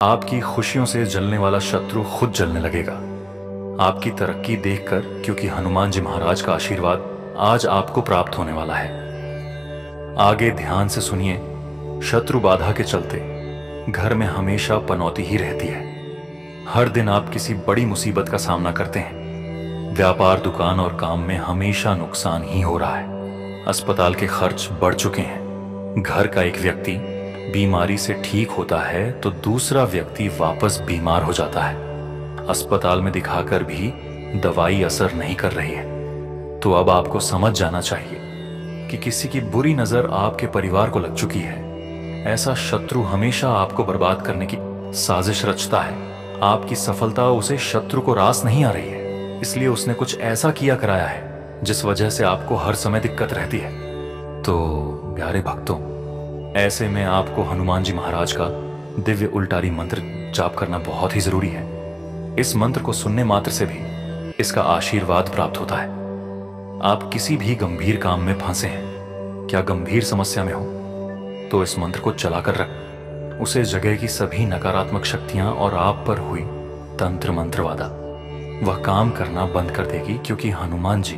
आपकी खुशियों से जलने वाला शत्रु खुद जलने लगेगा आपकी तरक्की देखकर, क्योंकि हनुमान जी महाराज का आशीर्वाद आज आपको प्राप्त होने वाला है। आगे ध्यान से सुनिए। शत्रु बाधा के चलते घर में हमेशा पनौती ही रहती है। हर दिन आप किसी बड़ी मुसीबत का सामना करते हैं। व्यापार, दुकान और काम में हमेशा नुकसान ही हो रहा है। अस्पताल के खर्च बढ़ चुके हैं। घर का एक व्यक्ति बीमारी से ठीक होता है तो दूसरा व्यक्ति वापस बीमार हो जाता है। अस्पताल में दिखाकर भी दवाई असर नहीं कर रही है। तो अब आपको समझ जाना चाहिए कि किसी की बुरी नजर आपके परिवार को लग चुकी है। ऐसा शत्रु हमेशा आपको बर्बाद करने की साजिश रचता है। आपकी सफलता उसे शत्रु को रास नहीं आ रही है, इसलिए उसने कुछ ऐसा किया कराया है जिस वजह से आपको हर समय दिक्कत रहती है। तो प्यारे भक्तों, ऐसे में आपको हनुमान जी महाराज का दिव्य उल्टारी मंत्र जाप करना बहुत ही जरूरी है। इस मंत्र को सुनने मात्र से भी इसका आशीर्वाद प्राप्त होता है। आप किसी भी गंभीर काम में फंसे हैं, क्या गंभीर समस्या में हो, तो इस मंत्र को चलाकर रख। उसे जगह की सभी नकारात्मक शक्तियां और आप पर हुई तंत्र मंत्र वादा वह काम करना बंद कर देगी, क्योंकि हनुमान जी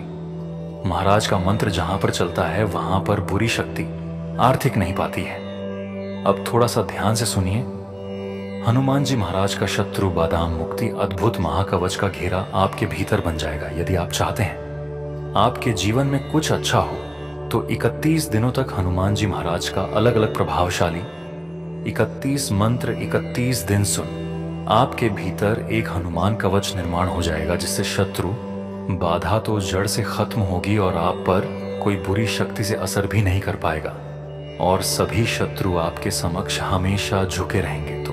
महाराज का मंत्र जहां पर चलता है वहां पर बुरी शक्ति आर्थिक नहीं पाती है। अब थोड़ा सा ध्यान से सुनिए। हनुमान जी महाराज का शत्रु बादाम मुक्ति अद्भुत महाकवच का घेरा आपके भीतर बन जाएगा। यदि आप चाहते हैं आपके जीवन में कुछ अच्छा हो तो 31 दिनों तक हनुमान जी महाराज का अलग अलग प्रभावशाली 31 मंत्र 31 दिन सुन। आपके भीतर एक हनुमान कवच निर्माण हो जाएगा, जिससे शत्रु बाधा तो जड़ से खत्म होगी और आप पर कोई बुरी शक्ति से असर भी नहीं कर पाएगा, और सभी शत्रु आपके समक्ष हमेशा झुके रहेंगे। तो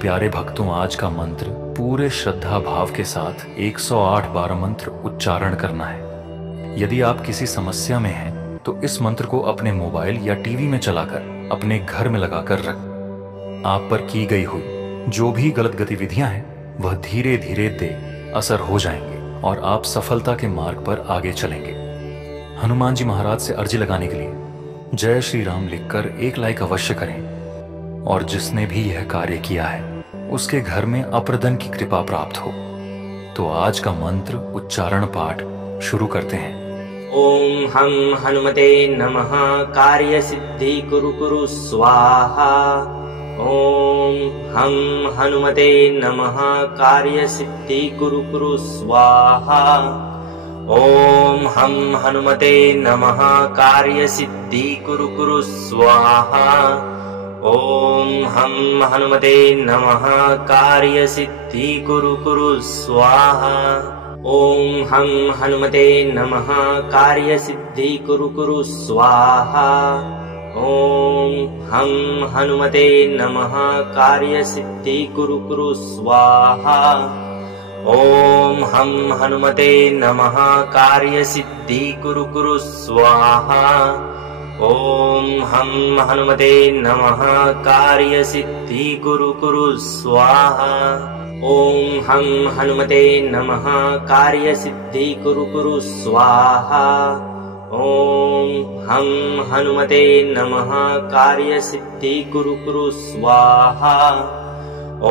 प्यारे भक्तों, आज का मंत्र पूरे श्रद्धा भाव के साथ 108 बार मंत्र उच्चारण करना है। यदि आप किसी समस्या में हैं तो इस मंत्र को अपने मोबाइल या टीवी में चलाकर अपने घर में लगाकर रख। आप पर की गई हुई जो भी गलत गतिविधियां हैं वह धीरे धीरे असर हो जाएंगे और आप सफलता के मार्ग पर आगे चलेंगे। हनुमान जी महाराज से अर्जी लगाने के लिए जय श्री राम लिखकर एक लाइक अवश्य करें, और जिसने भी यह कार्य किया है उसके घर में अप्रदन की कृपा प्राप्त हो। तो आज का मंत्र उच्चारण पाठ शुरू करते हैं। ओम हम हनुमते नमः कार्य सिद्धि कुरु कुरु स्वाहा। ओम हम हनुमते नमः कार्य सिद्धि कुरु कुरु स्वाहा। ओम हम हनुमते नमः कार्य सिद्धि कुरु कुरु स्वाहा। ओम हम हनुमते नमः कार्य सिद्धि कुरु कुरु स्वाहा। ओम हम हनुमते नमः कार्य सिद्धि कुरु कुरु स्वाहा। ओम हम हनुमते नमः कार्य सिद्धि कुरु कुरु स्वाहा। ओम हम हनुमते नमः कार्य सिद्धि कुरु कुरु स्वाहा। ओम हम हनुमते नमः कार्य सिद्धि कुरु कुरु स्वाहा। ओम हम हनुमते नमः कार्य सिद्धि कुरु कुरु स्वाहा। ओम हम हनुमते नमः कार्य सिद्धि कुरु कुरु स्वाहा।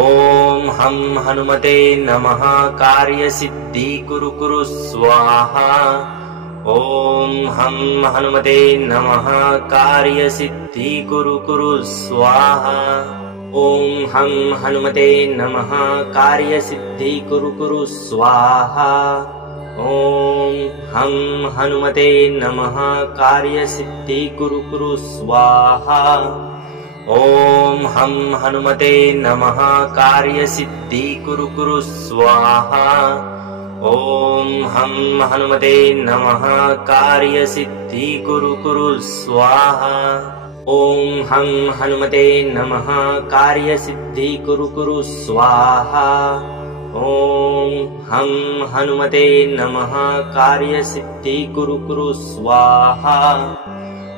ओम हम हनुमते नमः कार्य सिद्धि कुरु कुरु स्वाहा। ओम हम हनुमते नमः कार्य सिद्धि कुरु कुरु स्वाहा। ओम हम हनुमते नमः कार्य सिद्धि कुरु कुरु स्वाहा। ओम हम हनुमते नमः कार्य सिद्धि कुरु कुरु स्वाहा। ओम हम हनुमते नमः कार्य सिद्धि कुरु कुरु स्वाहा। ओम हम हनुमते नमः कार्य सिद्धि कुरु कुरु स्वाहा। ओम हम हनुमते नमः कार्य सिद्धि कुरु कुरु स्वाहा। ओम हम हनुमते नमः कार्य सिद्धि कुरु कुरु स्वाहा।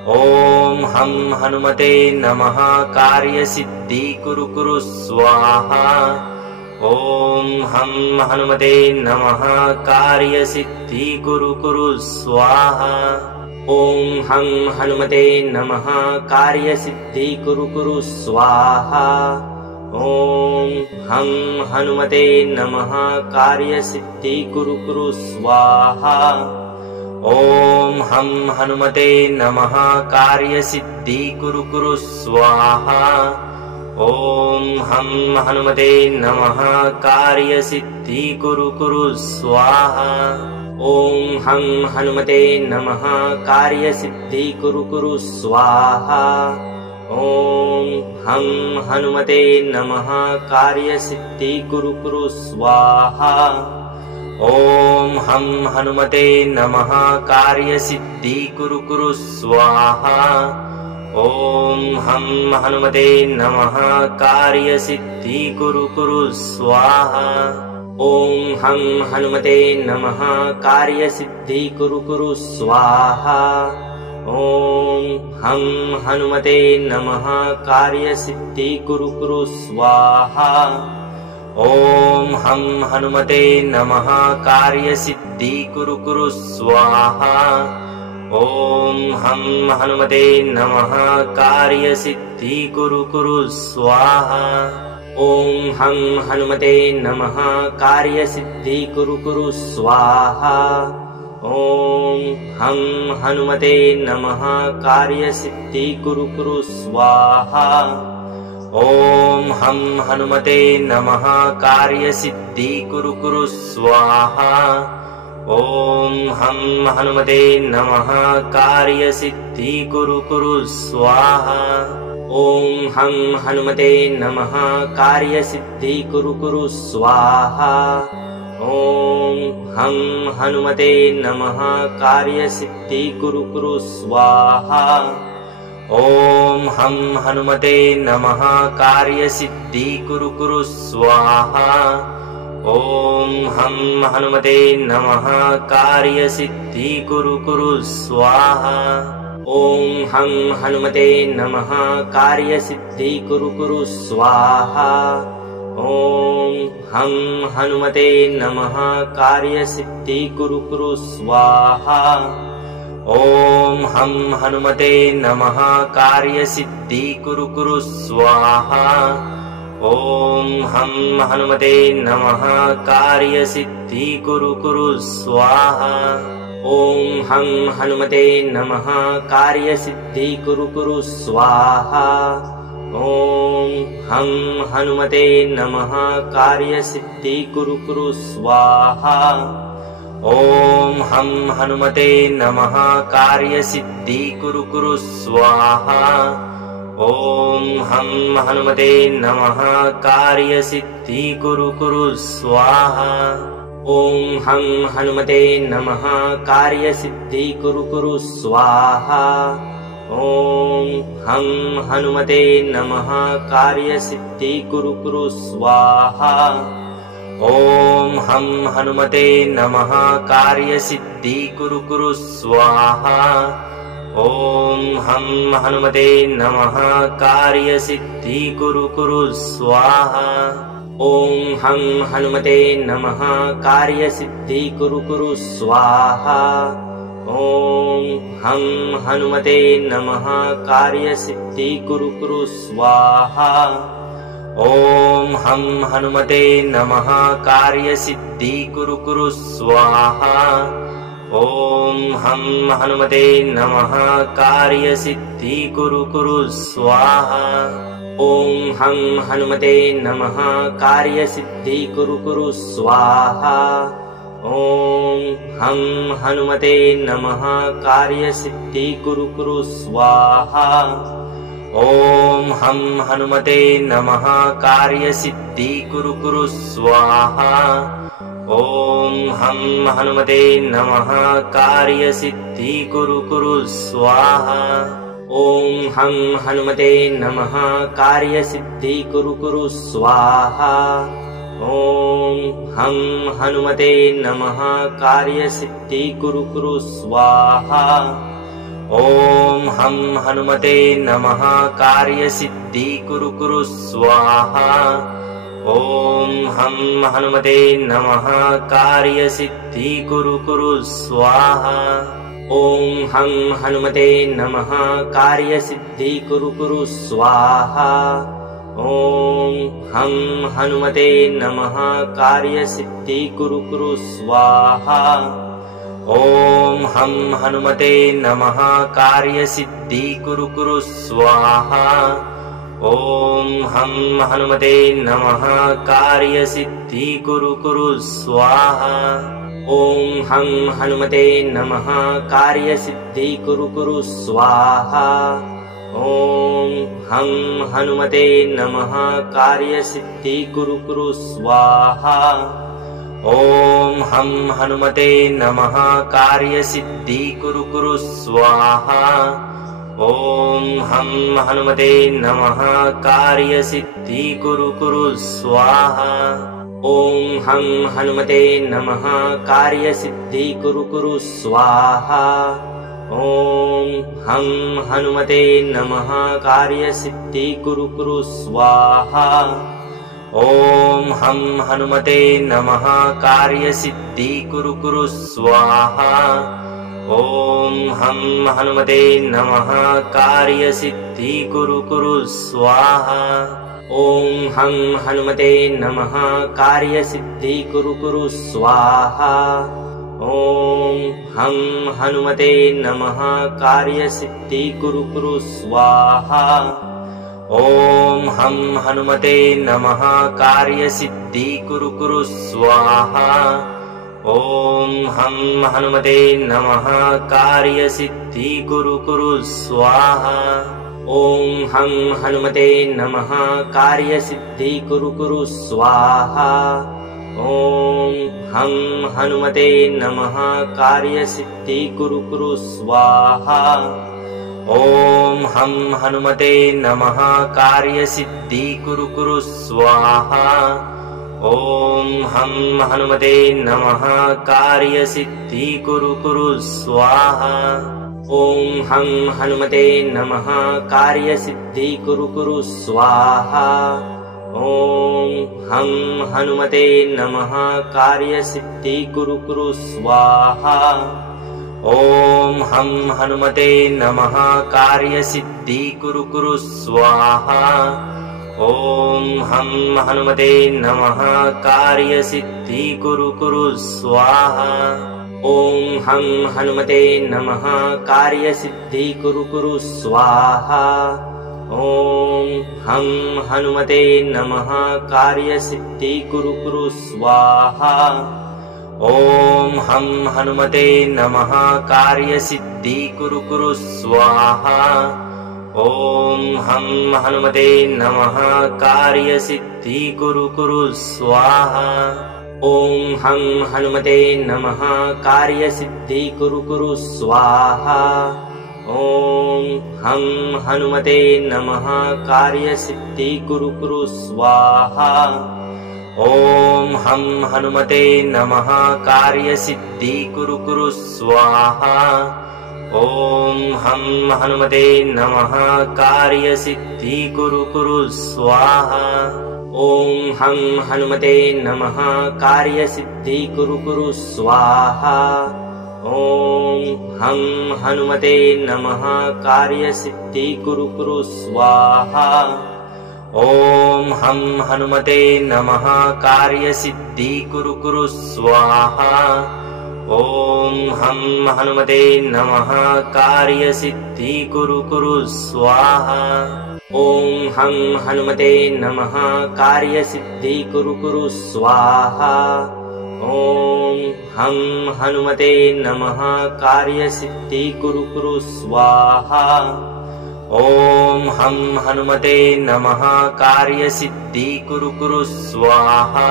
ओम हम हनुमते नमः कार्य सिद्धि कुरु कुरु स्वाहा। ओम हम हनुमते नमः कार्य सिद्धि कुरु कुरु स्वाहा। ओम हम हनुमते नमः कार्य सिद्धि कुरु कुरु स्वाहा। ॐ हं हनुमते नमः कार्यसिद्धि कुरु कुरु स्वाहा। ॐ हं हनुमते नमः कार्यसिद्धि कुरु कुरु स्वाहा। ॐ हं हनुमते नमः कार्यसिद्धि कुरु कुरु स्वाहा। ॐ हं हनुमते नमः कार्यसिद्धि कुरु कुरु स्वाहा। ॐ हं हनुमते नमः कार्यसिद्धि कुरु कुरु स्वाहा। ॐ हं हनुमते नमः कार्यसिद्धि कुरु कुरु स्वाहा। ॐ हं हनुमते नमः कार्यसिद्धि कुरु कुरु स्वाहा। ॐ हं हनुमते नमः कार्यसिद्धि कुरु कुरु स्वाहा। ॐ हं हनुमते नमः कार्यसिद्धि कुरु कुरु स्वाहा। ॐ हं हनुमते नमः कार्यसिद्धि कुरु कुरु स्वाहा। ॐ हं हनुमते नमः कार्यसिद्धि कुरु कुरु स्वाहा। ॐ हं हनुमते नमः कार्यसिद्धि कुरु कुरु स्वाहा। ॐ हं हनुमते नमः कार्यसिद्धि कुरु कुरु स्वाहा। ॐ हं हनुमते नमः कार्यसिद्धि कुरु कुरु स्वाहा। ॐ हं हनुमते नमः कार्यसिद्धि कुरु कुरु स्वाहा। ॐ हं हनुमते नमः कार्यसिद्धि कुरु कुरु स्वाहा। ॐ हं हनुमते नमः कार्यसिद्धि कुरु कुरु स्वाहा। ॐ हं हनुमते नमः कार्यसिद्धि कुरु कुरु स्वाहा। ॐ हं हनुमते नमः कार्यसिद्धि कुरु कुरु स्वाहा। ॐ हं हनुमते नमः कार्यसिद्धि कुरु कुरु स्वाहा। ॐ हं हनुमते नमः कार्यसिद्धि कुरु कुरु स्वाहा। ॐ हं हनुमते नमः कार्यसिद्धि कुरु कुरु स्वाहा। ॐ हं हनुमते नमः कार्यसिद्धि कुरु कुरु स्वाहा। ॐ हं हनुमते नमः कार्यसिद्धि कुरु कुरु स्वाहा। ॐ हं हनुमते नमः कार्यसिद्धि कुरु कुरु स्वाहा। ॐ हं हनुमते नमः कार्यसिद्धि कुरु कुरु स्वाहा। ॐ हं हनुमते नमः कार्यसिद्धि कुरु कुरु स्वाहा। ॐ हं हनुमते नमः कार्यसिद्धि कुरु कुरु स्वाहा। ॐ हं हनुमते नमः कार्यसिद्धि कुरु कुरु स्वाहा। ॐ हं हनुमते नमः कार्यसिद्धि कुरु कुरु स्वाहा। ॐ हं हनुमते नमः कार्यसिद्धि कुरु कुरु स्वाहा। ॐ हं हनुमते नमः कार्यसिद्धि कुरु कुरु स्वाहा। ॐ हं हनुमते नमः कार्यसिद्धि कुरु कुरु स्वाहा। ॐ हं हनुमते नमः कार्यसिद्धि कुरु कुरु स्वाहा। ॐ हं हनुमते नमः कार्यसिद्धि कुरु कुरु स्वाहा। ॐ हं हनुमते नमः कार्यसिद्धि कुरु कुरु स्वाहा। ॐ हं हनुमते नमः कार्यसिद्धि कुरु कुरु स्वाहा। ॐ हं हनुमते नमः कार्यसिद्धि कुरु कुरु स्वाहा। ॐ हं हनुमते नमः कार्यसिद्धि कुरु कुरु स्वाहा। ॐ हं हनुमते नमः कार्यसिद्धि कुरु कुरु स्वाहा। ॐ हं हनुमते नमः कार्यसिद्धि कुरु कुरु स्वाहा। ॐ हं हनुमते नमः कार्यसिद्धि कुरु कुरु स्वाहा। ॐ हं हनुमते नमः कार्यसिद्धि कुरु कुरु स्वाहा। ॐ हं हनुमते नमः कार्यसिद्धि कुरु कुरु स्वाहा। ॐ हं हनुमते नमः कार्यसिद्धि कुरु कुरु स्वाहा। ॐ हं हनुमते नमः कार्यसिद्धि कुरु कुरु स्वाहा। ॐ हं हनुमते नमः कार्यसिद्धि कुरु कुरु स्वाहा। ॐ हं हनुमते नमः कार्यसिद्धि कुरु कुरु स्वाहा। ॐ हं हनुमते नमः कार्यसिद्धि कुरु कुरु स्वाहा। ॐ हं हनुमते नमः कार्यसिद्धि कुरु कुरु स्वाहा। ॐ हं हनुमते नमः कार्यसिद्धि कुरु कुरु स्वाहा। ॐ हं हनुमते नमः कार्यसिद्धि कुरु कुरु स्वाहा। ॐ हं हनुमते नमः कार्यसिद्धि कुरु कुरु स्वाहा। ॐ हं हनुमते नमः कार्यसिद्धि कुरु कुरु स्वाहा। ॐ हं हनुमते नमः कार्यसिद्धि कुरु कुरु स्वाहा। ॐ हं हनुमते नमः कार्यसिद्धि कुरु कुरु स्वाहा। ॐ हं हनुमते नमः कार्यसिद्धि कुरु कुरु स्वाहा। ॐ हं हनुमते नमः कार्यसिद्धि कुरु कुरु स्वाहा। ॐ हं हनुमते नमः कार्यसिद्धि कुरु कुरु स्वाहा। ॐ हं हनुमते नमः कार्यसिद्धि कुरु कुरु स्वाहा। ॐ हं हनुमते नमः कार्यसिद्धि कुरु कुरु स्वाहा। ॐ हं हनुमते नमः कार्यसिद्धि कुरु कुरु स्वाहा। ॐ हं हनुमते नमः कार्यसिद्धि कुरु कुरु स्वाहा। ॐ हं हनुमते नमः कार्यसिद्धि कुरु कुरु स्वाहा। ॐ हं हनुमते नमः कार्यसिद्धि कुरु कुरु स्वाहा। ॐ हं हनुमते नमः कार्यसिद्धि कुरु कुरु स्वाहा। ॐ हं हनुमते नमः कार्यसिद्धि कुरु कुरु स्वाहा। ॐ हं हनुमते नमः कार्यसिद्धि कुरु कुरु स्वाहा। ॐ हं हनुमते नमः कार्यसिद्धि कुरु कुरु स्वाहा। ॐ हं हनुमते नमः कार्यसिद्धि कुरु कुरु स्वाहा। ॐ हं हनुमते नमः कार्यसिद्धि कुरु कुरु स्वाहा। ॐ हं हनुमते नमः कार्यसिद्धि कुरु कुरु स्वाहा। ॐ हं हनुमते नमः कार्यसिद्धि कुरु कुरु स्वाहा। ॐ हं हनुमते नमः कार्यसिद्धि कुरु कुरु स्वाहा। ॐ हं हनुमते नमः कार्यसिद्धि कुरु कुरु स्वाहा। ॐ हं हनुमते नमः कार्यसिद्धि कुरु कुरु स्वाहा। ॐ हं हनुमते नमः कार्यसिद्धि कुरु कुरु स्वाहा। ॐ हं हनुमते नमः कार्यसिद्धि कुरु कुरु स्वाहा। ॐ हं हनुमते नमः कार्यसिद्धि कुरु कुरु स्वाहा। ॐ हं हनुमते नमः कार्यसिद्धि कुरु कुरु स्वाहा। ॐ हं हनुमते नमः कार्यसिद्धि कुरु कुरु स्वाहा। ॐ हं हनुमते नमः कार्यसिद्धि कुरु कुरु स्वाहा।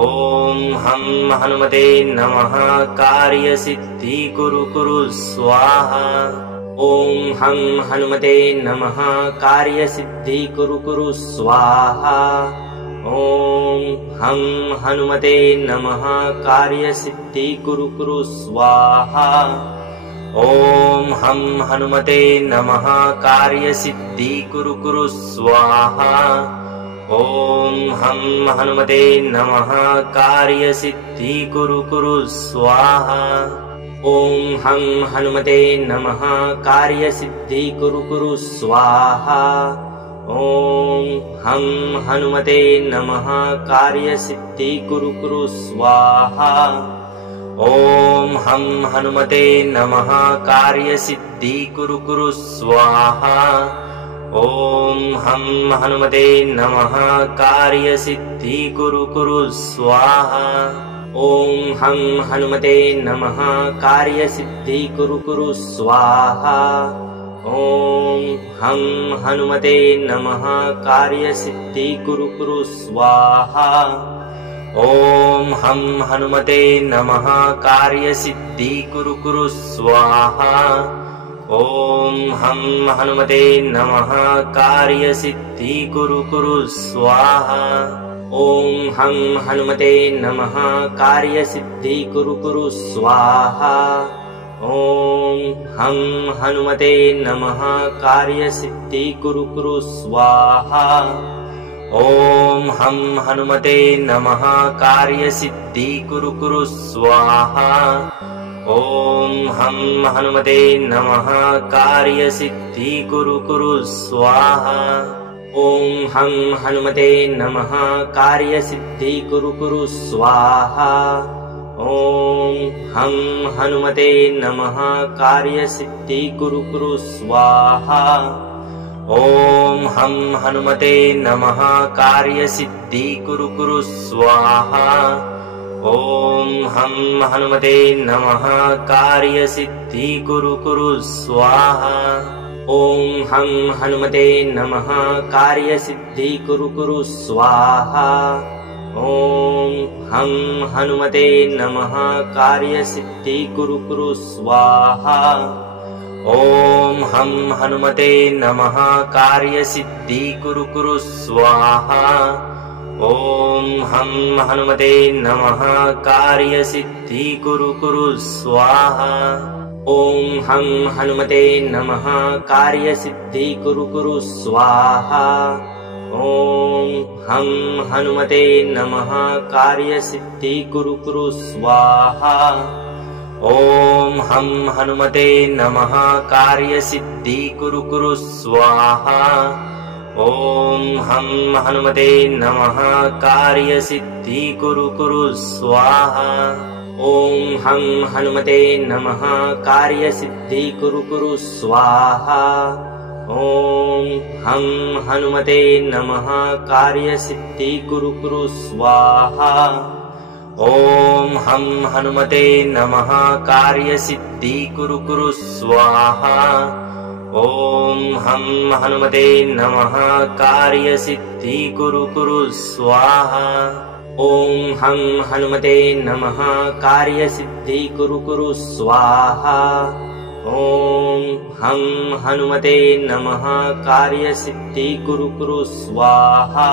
ॐ हं हनुमते नमः कार्यसिद्धि कुरु कुरु स्वाहा। ॐ हं हनुमते नमः कार्यसिद्धि कुरु कुरु स्वाहा। ॐ हं हनुमते नमः कार्यसिद्धि कुरु कुरु स्वाहा। ॐ हं हनुमते नमः कार्यसिद्धि कुरु कुरु स्वाहा। ॐ हं हनुमते नमः कार्यसिद्धि कुरु कुरु स्वाहा। ॐ हं हनुमते नमः कार्यसिद्धि कुरु कुरु स्वाहा। ॐ हं हनुमते नमः कार्यसिद्धि कुरु कुरु स्वाहा। ॐ हं हनुमते नमः कार्यसिद्धि कुरु कुरु स्वाहा। ॐ हं हनुमते नमः कार्यसिद्धि कुरु कुरु स्वाहा। ॐ हं हनुमते नमः कार्यसिद्धि कुरु कुरु स्वाहा। ॐ हं हनुमते नमः कार्यसिद्धि कुरु कुरु स्वाहा। ॐ हं हनुमते नमः कार्यसिद्धि कुरु कुरु स्वाहा। ॐ हं हनुमते नमः कार्यसिद्धि कुरु कुरु स्वाहा। ॐ हं हनुमते नमः कार्यसिद्धि कुरु कुरु स्वाहा। ॐ हं हनुमते नमः कार्यसिद्धि कुरु कुरु स्वाहा। ॐ हं हनुमते नमः कार्यसिद्धि कुरु कुरु स्वाहा। ॐ हं हनुमते नमः कार्यसिद्धि कुरु कुरु स्वाहा। ॐ हं हनुमते नमः कार्यसिद्धि कुरु कुरु स्वाहा। ॐ हं हनुमते नमः कार्यसिद्धि कुरु कुरु स्वाहा। ॐ हं हनुमते नमः कार्यसिद्धि कुरु कुरु स्वाहा। ॐ हं हनुमते नमः कार्यसिद्धि कुरु कुरु स्वाहा। ॐ हं हनुमते नमः कार्यसिद्धि कुरु कुरु स्वाहा। ॐ हं हनुमते नमः कार्यसिद्धि कुरु कुरु स्वाहा। ॐ हं हनुमते नमः कार्यसिद्धि कुरु कुरु स्वाहा। ॐ हं हनुमते नमः कार्यसिद्धि कुरु कुरु स्वाहा। ॐ हं हनुमते नमः कार्यसिद्धि कुरु कुरु स्वाहा। ॐ हं हनुमते नमः कार्यसिद्धि कुरु कुरु स्वाहा। ॐ हं हनुमते नमः कार्यसिद्धि कुरु कुरु स्वाहा। ॐ हं हनुमते नमः कार्यसिद्धि कुरु कुरु स्वाहा। ॐ हं हनुमते नमः कार्यसिद्धि कुरु कुरु स्वाहा। ॐ हं हनुमते नमः कार्यसिद्धि कुरु कुरु स्वाहा। ॐ हं हनुमते नमः कार्यसिद्धि कुरु कुरु स्वाहा। ॐ हं हनुमते नमः कार्यसिद्धि कुरु कुरु स्वाहा। ॐ हं हनुमते नमः कार्यसिद्धि कुरु कुरु स्वाहा। ॐ हं हनुमते नमः कार्यसिद्धि कुरु कुरु स्वाहा।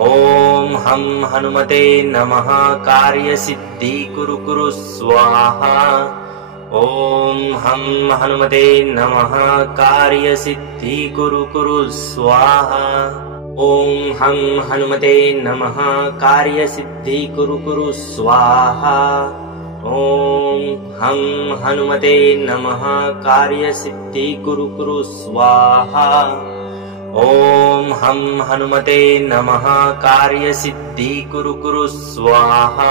ॐ हं हनुमते नमः कार्यसिद्धि कुरु कुरु स्वाहा। ॐ हं हनुमते नमः कार्यसिद्धि कुरु कुरु स्वाहा। ॐ हं हनुमते नमः कार्यसिद्धि कुरु कुरु स्वाहा। ॐ हं हनुमते नमः कार्यसिद्धि कुरु कुरु स्वाहा। ॐ हं हनुमते नमः कार्यसिद्धि कुरु कुरु स्वाहा।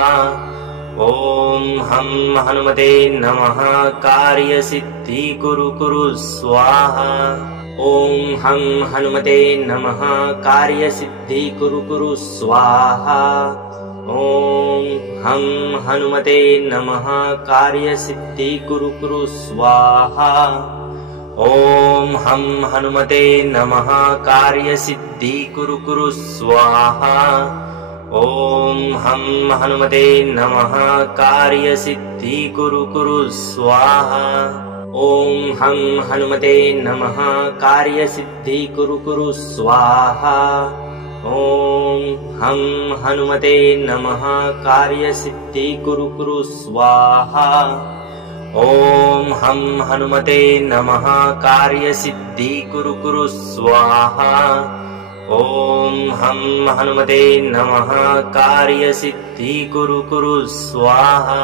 ॐ हं हनुमते नमः कार्यसिद्धि कुरु कुरु स्वाहा। ॐ हं हनुमते नमः कार्यसिद्धि कुरु कुरु स्वाहा। ॐ हं हनुमते नमः कार्यसिद्धि कुरु कुरु स्वाहा। ॐ हं हनुमते नमः कार्यसिद्धि कुरु कुरु स्वाहा। ॐ हं हनुमते नमः कार्यसिद्धि कुरु कुरु स्वाहा। ॐ हं हनुमते नमः कार्यसिद्धि कुरु कुरु स्वाहा। ॐ हं हनुमते नमः कार्यसिद्धि कुरु कुरु स्वाहा। ॐ हं हनुमते नमः कार्यसिद्धि कुरु कुरु स्वाहा। ॐ हं हनुमते नमः कार्यसिद्धि कुरु कुरु स्वाहा।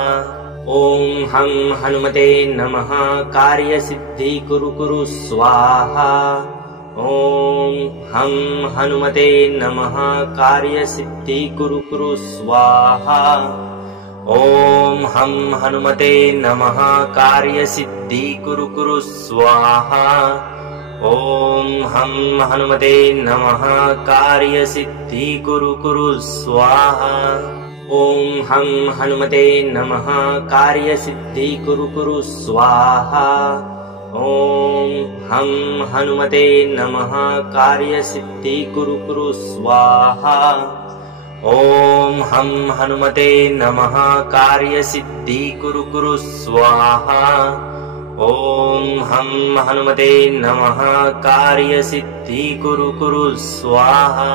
ॐ हं हनुमते नमः कार्यसिद्धि कुरु कुरु स्वाहा। ॐ हं हनुमते नमः कार्यसिद्धि कुरु कुरु स्वाहा। ॐ हं हनुमते नमः कार्यसिद्धि कुरु कुरु स्वाहा। ॐ हं हनुमते नमः कार्यसिद्धि कुरु कुरु स्वाहा। ॐ हं हनुमते नमः कार्यसिद्धि कुरु कुरु स्वाहा। ॐ हं हनुमते नमः कार्यसिद्धि कुरु कुरु स्वाहा। ॐ हं हनुमते नमः कार्यसिद्धि कुरु कुरु स्वाहा। ॐ हं हनुमते नमः कार्यसिद्धि कुरु कुरु स्वाहा।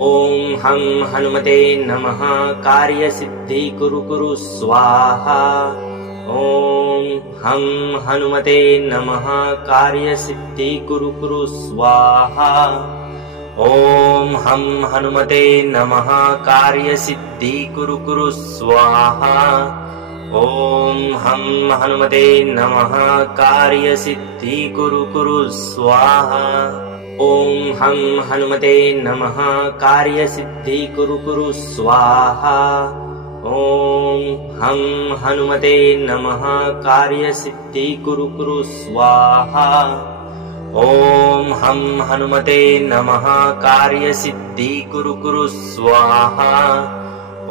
ॐ हं हनुमते नमः कार्यसिद्धि कुरु कुरु स्वाहा। ॐ हं हनुमते नमः कार्यसिद्धि कुरु कुरु स्वाहा। ॐ हं हनुमते नमः कार्यसिद्धि कुरु कुरु स्वाहा। ॐ हं हनुमते नमः कार्यसिद्धि कुरु कुरु स्वाहा। ॐ हं हनुमते नमः कार्यसिद्धि कुरु कुरु स्वाहा। ॐ हं हनुमते नमः कार्यसिद्धि कुरु कुरु स्वाहा। ॐ हं हनुमते नमः कार्यसिद्धि कुरु कुरु स्वाहा।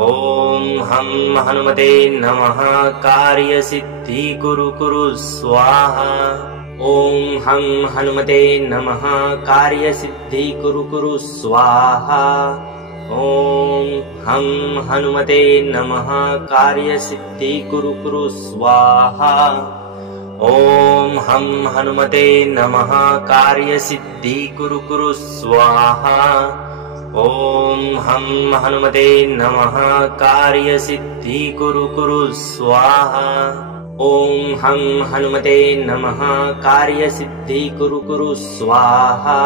ॐ हं हनुमते नमः कार्यसिद्धि कुरु कुरु स्वाहा। ॐ हं हनुमते नमः कार्यसिद्धि कुरु कुरु स्वाहा। ॐ हं हनुमते नमः कार्यसिद्धि कुरु कुरु स्वाहा। ॐ हं हनुमते नमः कार्यसिद्धि कुरु कुरु स्वाहा। ॐ हं हनुमते नमः कार्यसिद्धि कुरु कुरु स्वाहा। ॐ हं हनुमते नमः कार्यसिद्धि कुरु कुरु स्वाहा।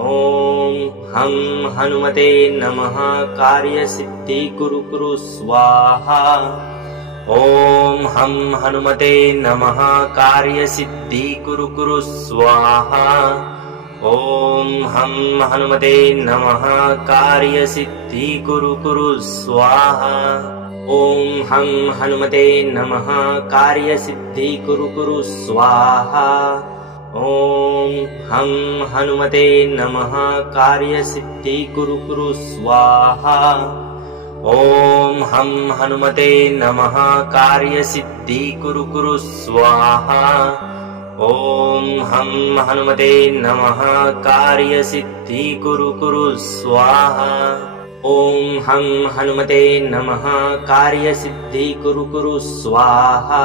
ॐ हं हनुमते नमः कार्यसिद्धि कुरु कुरु स्वाहा। ॐ हं हनुमते नमः कार्यसिद्धि कुरु कुरु स्वाहा। ॐ हं हनुमते नमः कार्यसिद्धि कुरु कुरु स्वाहा। ॐ हं हनुमते नमः कार्यसिद्धि कुरु कुरु स्वाहा। ॐ हं हनुमते नमः कार्यसिद्धि कुरु कुरु स्वाहा। ॐ हं हनुमते नमः कार्यसिद्धि कुरु कुरु स्वाहा। ॐ हं हनुमते नमः कार्यसिद्धि कुरु कुरु स्वाहा। ॐ हं हनुमते नमः कार्यसिद्धि कुरु कुरु स्वाहा।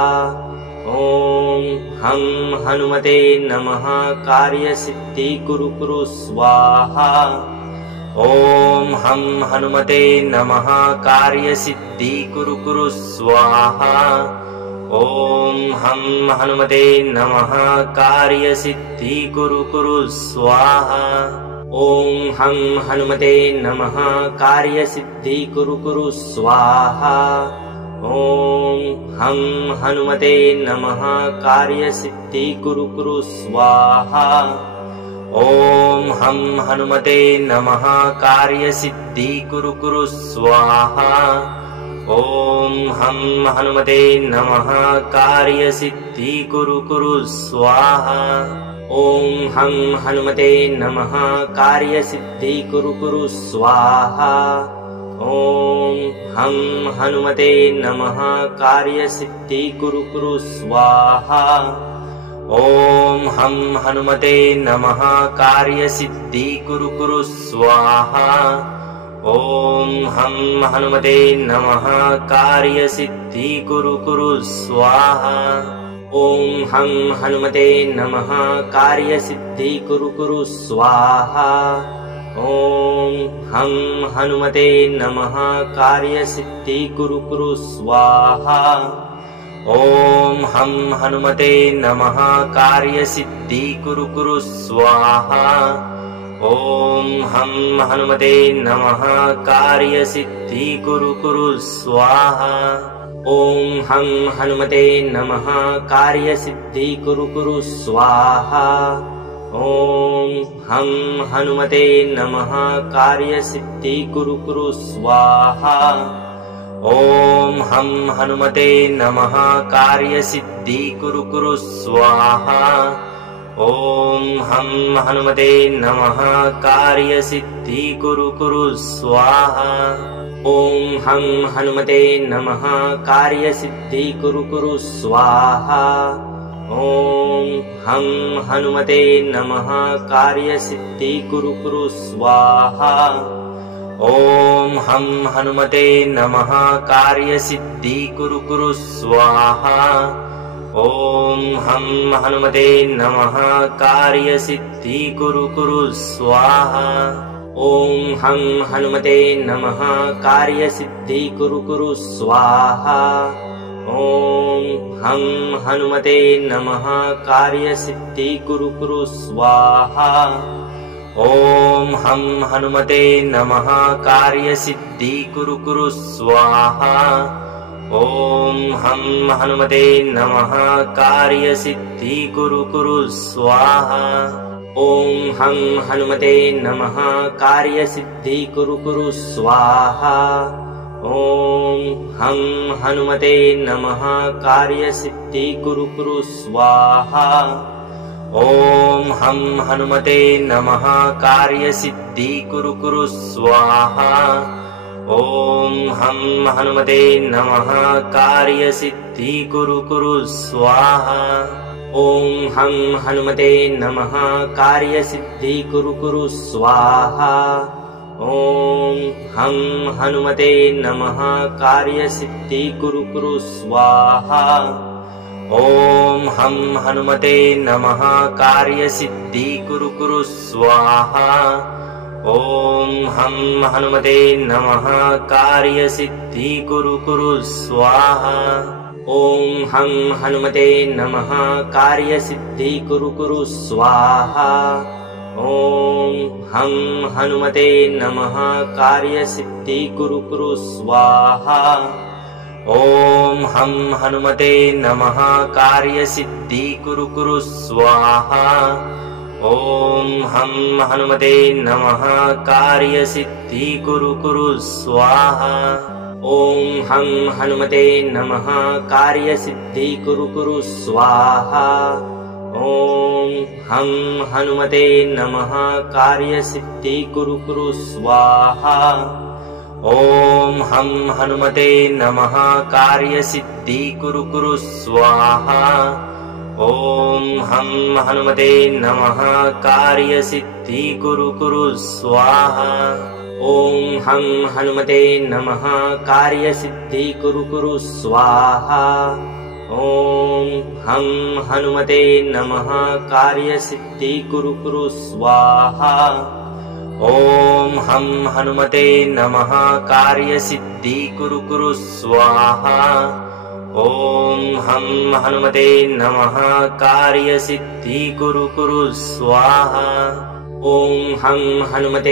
ॐ हं हनुमते नमः कार्यसिद्धि कुरु कुरु स्वाहा। ॐ हं हनुमते नमः कार्यसिद्धि कुरु कुरु स्वाहा। ॐ हं हनुमते नमः कार्यसिद्धि कुरु कुरु स्वाहा। ॐ हं हनुमते नमः कार्यसिद्धि कुरु कुरु स्वाहा। ॐ हं हनुमते नमः कार्यसिद्धि कुरु कुरु स्वाहा। ॐ हं हनुमते नमः कार्यसिद्धि कुरु कुरु स्वाहा। ॐ हं हनुमते नमः कार्यसिद्धि कुरु कुरु स्वाहा। ॐ हं हनुमते नमः कार्यसिद्धि कुरु कुरु स्वाहा। ॐ हं हनुमते नमः कार्यसिद्धि कुरु कुरु स्वाहा। ॐ हं हनुमते नमः कार्यसिद्धि कुरु कुरु स्वाहा। ॐ हं हनुमते नमः कार्यसिद्धि कुरु कुरु स्वाहा। ॐ हं हनुमते नमः कार्यसिद्धि कुरु कुरु स्वाहा। ॐ हं हनुमते नमः कार्यसिद्धि कुरु कुरु स्वाहा। ॐ हं हनुमते नमः कार्यसिद्धि कुरु कुरु स्वाहा। ॐ हं हनुमते नमः कार्यसिद्धि कुरु कुरु स्वाहा। ॐ हं हनुमते नमः कार्यसिद्धि कुरु कुरु स्वाहा। ॐ हं हनुमते नमः कार्यसिद्धि कुरु कुरु स्वाहा। ॐ हं हनुमते नमः कार्यसिद्धि कुरु कुरु स्वाहा। ॐ हं हनुमते नमः कार्यसिद्धि कुरु कुरु स्वाहा। ॐ हं हनुमते नमः कार्यसिद्धि कुरु कुरु स्वाहा। ॐ हं हनुमते नमः कार्यसिद्धि कुरु कुरु स्वाहा। ॐ हं हनुमते नमः कार्यसिद्धि कुरु कुरु स्वाहा। ॐ हं हनुमते नमः कार्यसिद्धि कुरु कुरु स्वाहा। ॐ हं हनुमते नमः कार्यसिद्धि कुरु कुरु स्वाहा। ॐ हं हनुमते नमः कार्यसिद्धि कुरु कुरु स्वाहा। ॐ हं हनुमते नमः कार्यसिद्धि कुरु कुरु स्वाहा। ॐ हं हनुमते नमः कार्यसिद्धि कुरु कुरु स्वाहा। ॐ हं हनुमते नमः कार्यसिद्धि कुरु कुरु स्वाहा। ॐ हं हनुमते नमः कार्यसिद्धि कुरु कुरु स्वाहा। ॐ हं हनुमते नमः कार्यसिद्धि कुरु कुरु स्वाहा। ॐ हं हनुमते नमः कार्यसिद्धि कुरु कुरु स्वाहा। ॐ हं हनुमते नमः कार्यसिद्धि कुरु कुरु स्वाहा। ॐ हं हनुमते नमः कार्यसिद्धि कुरु कुरु स्वाहा। ॐ हं हनुमते नमः कार्यसिद्धि कुरु कुरु स्वाहा। ॐ हं हनुमते नमः कार्यसिद्धि कुरु कुरु स्वाहा। ॐ हं हनुमते नमः कार्यसिद्धि कुरु कुरु स्वाहा। ॐ हं हनुमते नमः कार्यसिद्धि कुरु कुरु स्वाहा। ॐ हं हनुमते नमः कार्यसिद्धि कुरु कुरु स्वाहा। ॐ हं हनुमते नमः कार्यसिद्धि कुरु कुरु स्वाहा। ॐ हं हनुमते नमः कार्यसिद्धि कुरु कुरु स्वाहा। ॐ हं हनुमते नमः कार्यसिद्धि कुरु कुरु स्वाहा। ॐ हं हनुमते नमः कार्यसिद्धि कुरु कुरु स्वाहा। ॐ हं हनुमते नमः कार्यसिद्धि कुरु कुरु स्वाहा। ॐ हं हनुमते नमः कार्यसिद्धि कुरु कुरु स्वाहा। ॐ हं हनुमते नमः कार्यसिद्धि कुरु कुरु स्वाहा। ॐ हं हनुमते नमः कार्यसिद्धि कुरु कुरु स्वाहा। ॐ हं हनुमते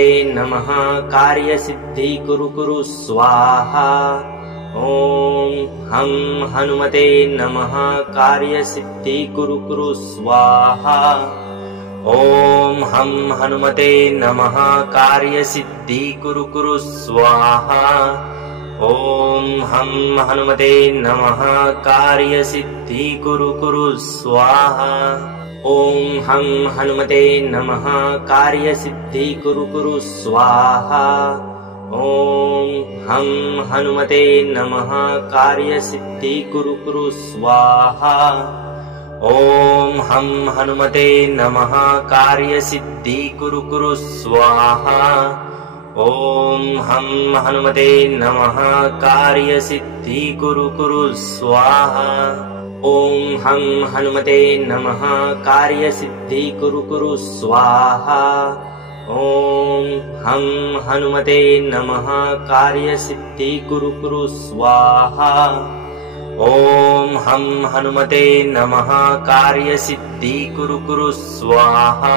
नमः कार्यसिद्धि कुरु कुरु स्वाहा। ॐ हं हनुमते नमः कार्यसिद्धि कुरु कुरु स्वाहा। ॐ हं हनुमते नमः कार्यसिद्धि कुरु कुरु स्वाहा। ॐ हं हनुमते नमः कार्यसिद्धि कुरु कुरु स्वाहा। ॐ हं हनुमते नमः कार्यसिद्धि कुरु कुरु स्वाहा। ॐ हं हनुमते नमः कार्यसिद्धि कुरु कुरु स्वाहा। ॐ हं हनुमते नमः कार्यसिद्धि कुरु कुरु स्वाहा। ॐ हं हनुमते नमः कार्यसिद्धि कुरु कुरु स्वाहा। ॐ हं हनुमते नमः कार्यसिद्धि कुरु कुरु स्वाहा। ॐ हं हनुमते नमः कार्यसिद्धि कुरु कुरु स्वाहा। ॐ हं हनुमते नमः कार्यसिद्धि कुरु कुरु स्वाहा। ॐ हं हनुमते नमः कार्यसिद्धि कुरु कुरु स्वाहा।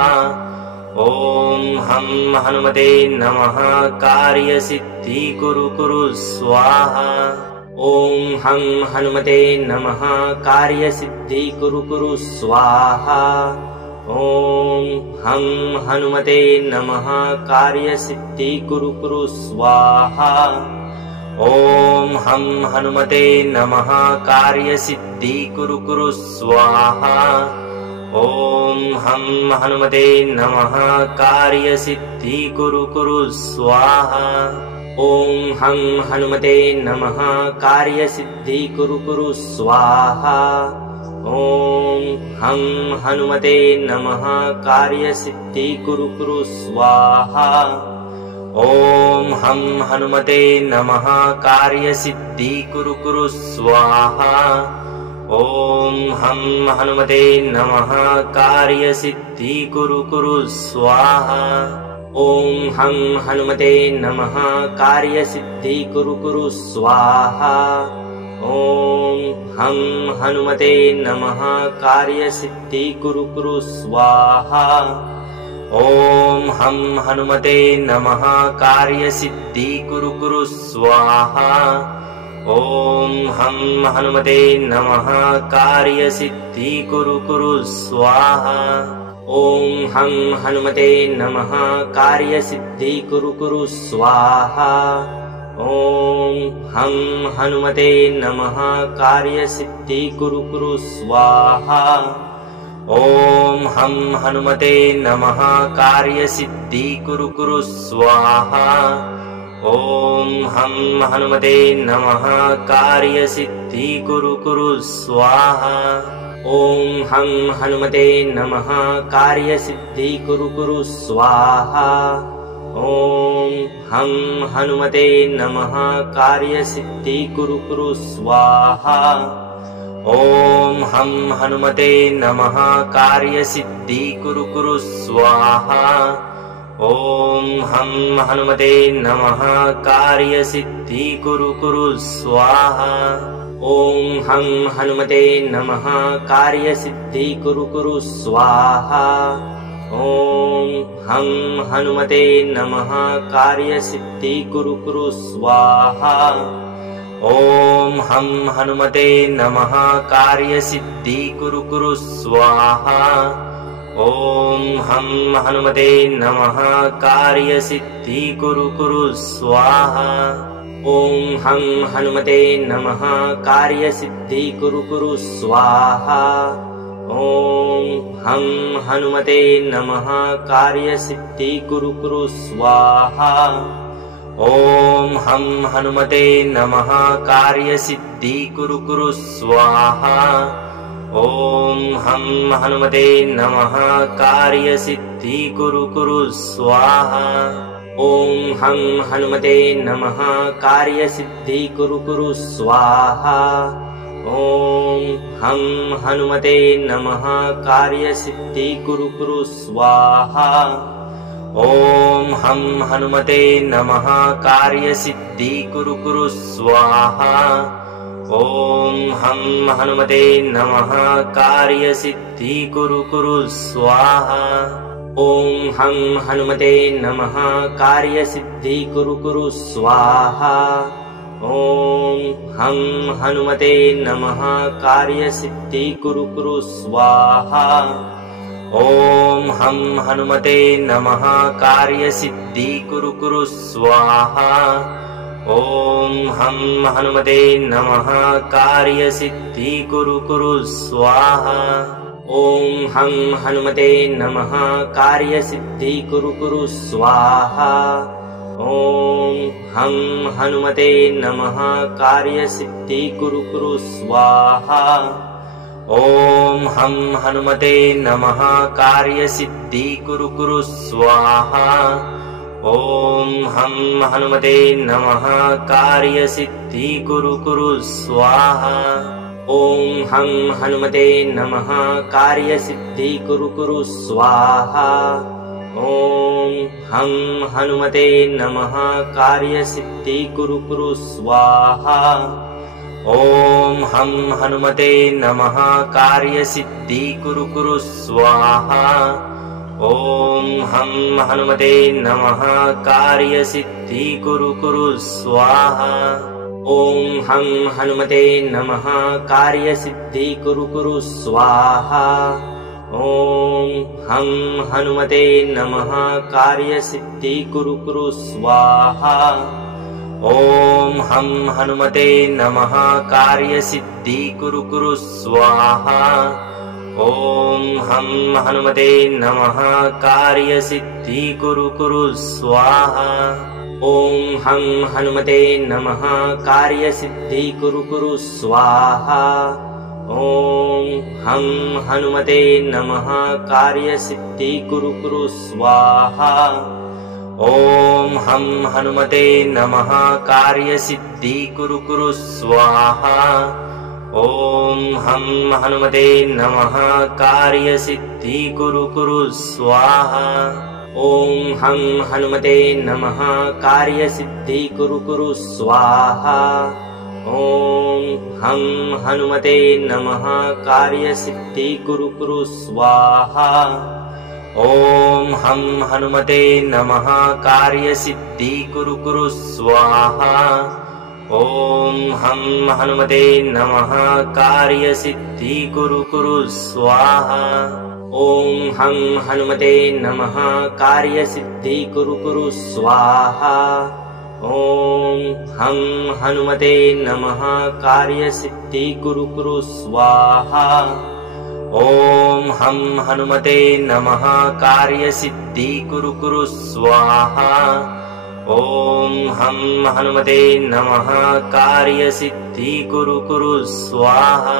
ॐ हं हनुमते नमः कार्यसिद्धि कुरु कुरु स्वाहा। ॐ हं हनुमते नमः कार्यसिद्धि कुरु कुरु स्वाहा। ॐ हं हनुमते नमः कार्यसिद्धि कुरु कुरु स्वाहा। ॐ हं हनुमते नमः कार्यसिद्धि कुरु कुरु स्वाहा। ॐ हं हनुमते नमः कार्यसिद्धि कुरु कुरु स्वाहा। ॐ हं हनुमते नमः कार्यसिद्धि कुरु कुरु स्वाहा। ॐ हं हनुमते नमः कार्यसिद्धि कुरु कुरु स्वाहा। ॐ हं हनुमते नमः कार्यसिद्धि कुरु कुरु स्वाहा। ॐ हं हनुमते नमः कार्यसिद्धि कुरु कुरु स्वाहा। ॐ हं हनुमते नमः कार्यसिद्धि कुरु कुरु स्वाहा। ॐ हं हनुमते नमः कार्यसिद्धि कुरु कुरु स्वाहा। ॐ हं हनुमते नमः कार्यसिद्धि कुरु कुरु स्वाहा। ॐ हं हनुमते नमः कार्यसिद्धि कुरु कुरु स्वाहा। ॐ हं हनुमते नमः कार्यसिद्धि कुरु कुरु स्वाहा। ॐ हं हनुमते नमः कार्यसिद्धि कुरु कुरु स्वाहा। ॐ हं हनुमते नमः कार्यसिद्धि कुरु कुरु स्वाहा। ॐ हं हनुमते नमः कार्यसिद्धि कुरु कुरु स्वाहा। ॐ हं हनुमते नमः कार्यसिद्धि कुरु कुरु स्वाहा। ॐ हं हनुमते नमः कार्यसिद्धि कुरु कुरु स्वाहा। ॐ हं हनुमते नमः कार्यसिद्धि कुरु कुरु स्वाहा। ॐ हं हनुमते नमः कार्यसिद्धि कुरु कुरु स्वाहा। ॐ हं हनुमते नमः कार्यसिद्धि कुरु कुरु स्वाहा। ॐ हं हनुमते नमः कार्यसिद्धि कुरु कुरु स्वाहा। ॐ हं हनुमते नमः कार्यसिद्धि कुरु कुरु स्वाहा। ॐ हं हनुमते नमः कार्यसिद्धि कुरु कुरु स्वाहा। ॐ हं हनुमते नमः कार्यसिद्धि कुरु कुरु स्वाहा। ॐ हं हनुमते नमः कार्यसिद्धि कुरु कुरु स्वाहा। ॐ हं हनुमते नमः कार्यसिद्धि कुरु कुरु स्वाहा। ॐ हं हनुमते नमः कार्यसिद्धि कुरु कुरु स्वाहा। ॐ हं हनुमते नमः कार्यसिद्धि कुरु कुरु स्वाहा। ॐ हं हनुमते नमः कार्यसिद्धि कुरु कुरु स्वाहा। ॐ हं हनुमते नमः कार्यसिद्धि कुरु कुरु स्वाहा। ॐ हं हनुमते नमः कार्यसिद्धि कुरु कुरु स्वाहा। ॐ हं हनुमते नमः कार्यसिद्धि कुरु कुरु स्वाहा। ॐ हं हनुमते नमः कार्यसिद्धि कुरु कुरु स्वाहा। ॐ हं हनुमते नमः कार्यसिद्धि कुरु कुरु स्वाहा। ॐ हं हनुमते नमः कार्यसिद्धि कुरु कुरु स्वाहा। ॐ हं हनुमते नमः कार्यसिद्धि कुरु कुरु स्वाहा। ॐ हं हनुमते नमः कार्यसिद्धि कुरु कुरु स्वाहा। ॐ हं हनुमते नमः कार्यसिद्धि कुरु कुरु स्वाहा। ॐ हं हनुमते नमः कार्यसिद्धि कुरु कुरु स्वाहा। ॐ हं हनुमते नमः कार्यसिद्धि कुरु कुरु स्वाहा। ॐ हं हनुमते नमः कार्यसिद्धि कुरु कुरु स्वाहा। ॐ हं हनुमते नमः कार्यसिद्धि कुरु कुरु स्वाहा। ॐ हं हनुमते नमः कार्यसिद्धि कुरु कुरु स्वाहा। ॐ हं हनुमते नमः कार्यसिद्धि कुरु कुरु स्वाहा। ॐ हं हनुमते नमः कार्यसिद्धि कुरु कुरु स्वाहा। ॐ हं हनुमते नमः कार्यसिद्धि कुरु कुरु स्वाहा। ॐ हं हनुमते नमः कार्यसिद्धि कुरु कुरु स्वाहा। ॐ हं हनुमते नमः कार्यसिद्धि कुरु कुरु स्वाहा। ॐ हं हनुमते नमः कार्यसिद्धि कुरु कुरु स्वाहा। ॐ हं हनुमते नमः कार्यसिद्धि कुरु कुरु स्वाहा। ॐ हं हनुमते नमः कार्यसिद्धि कुरु कुरु स्वाहा। ॐ हं हनुमते नमः कार्यसिद्धि कुरु कुरु स्वाहा। ॐ हं हनुमते नमः कार्यसिद्धि कुरु कुरु स्वाहा। ॐ हं हनुमते नमः कार्यसिद्धि कुरु कुरु स्वाहा। ॐ हं हनुमते नमः कार्यसिद्धि कुरु कुरु स्वाहा। ॐ हं हनुमते नमः कार्यसिद्धि कुरु कुरु स्वाहा। ॐ हं हनुमते नमः कार्यसिद्धि कुरु कुरु स्वाहा। ॐ हं हनुमते नमः कार्यसिद्धि कुरु कुरु स्वाहा। ॐ हं हनुमते नमः कार्यसिद्धि कुरु कुरु स्वाहा।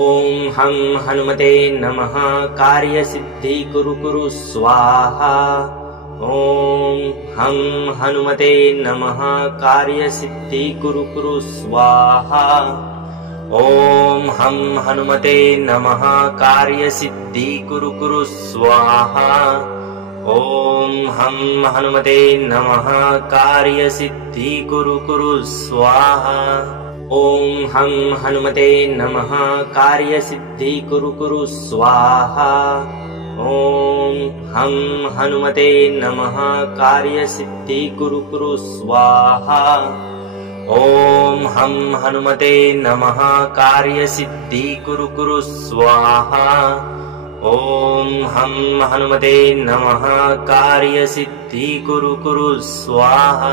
ॐ हं हनुमते नमः कार्यसिद्धि कुरु कुरु स्वाहा। ॐ हं हनुमते नमः कार्यसिद्धि कुरु कुरु स्वाहा। ॐ हं हनुमते नमः कार्यसिद्धि कुरु कुरु स्वाहा। ॐ हं हनुमते नमः कार्यसिद्धि कुरु कुरु स्वाहा। ॐ हं हनुमते नमः कार्यसिद्धि कुरु कुरु स्वाहा। ॐ हं हनुमते नमः कार्यसिद्धि कुरु कुरु स्वाहा। ॐ हं हनुमते नमः कार्यसिद्धि कुरु कुरु स्वाहा। ॐ हं हनुमते नमः कार्यसिद्धि कुरु कुरु स्वाहा।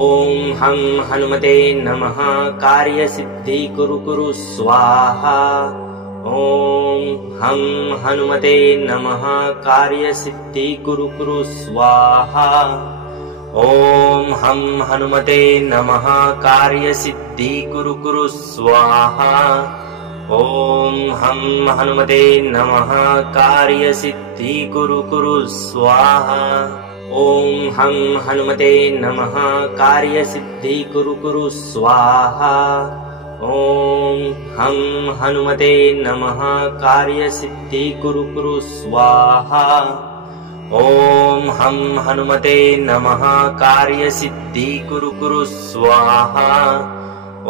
ॐ हं हनुमते नमः कार्यसिद्धि कुरु कुरु स्वाहा। ॐ हं हनुमते नमः कार्यसिद्धि कुरु कुरु स्वाहा। ॐ हं हनुमते नमः कार्यसिद्धि कुरु कुरु स्वाहा। ॐ हं हनुमते नमः कार्यसिद्धि कुरु कुरु स्वाहा। ॐ हं हनुमते नमः कार्यसिद्धि कुरु कुरु स्वाहा। ॐ हं हनुमते नमः कार्यसिद्धि कुरु कुरु स्वाहा। ॐ हं हनुमते नमः कार्यसिद्धि कुरु कुरु स्वाहा।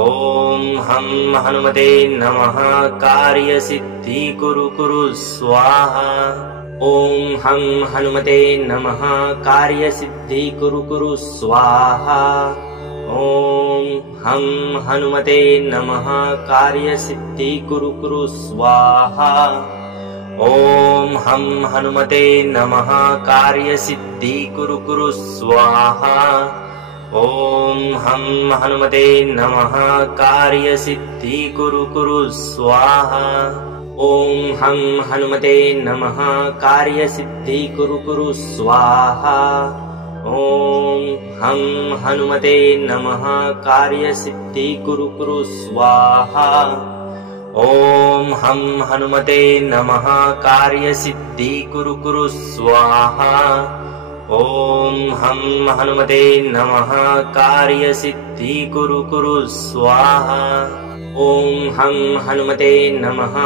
ॐ हं हनुमते नमः कार्यसिद्धि कुरु कुरु स्वाहा। ॐ हं हनुमते नमः कार्यसिद्धि कुरु कुरु स्वाहा। ॐ हं हनुमते नमः कार्यसिद्धि कुरु कुरु स्वाहा। ॐ हं हनुमते नमः कार्यसिद्धि कुरु कुरु स्वाहा। ॐ हं हनुमते नमः कार्यसिद्धि कुरु कुरु स्वाहा। ॐ हं हनुमते नमः कार्यसिद्धि कुरु कुरु स्वाहा। ॐ हं हनुमते नमः कार्यसिद्धि कुरु कुरु स्वाहा। ॐ हं हनुमते नमः कार्यसिद्धि कुरु कुरु स्वाहा। ॐ हं हनुमते नमः कार्यसिद्धि कुरु कुरु स्वाहा। ॐ हं हनुमते नमः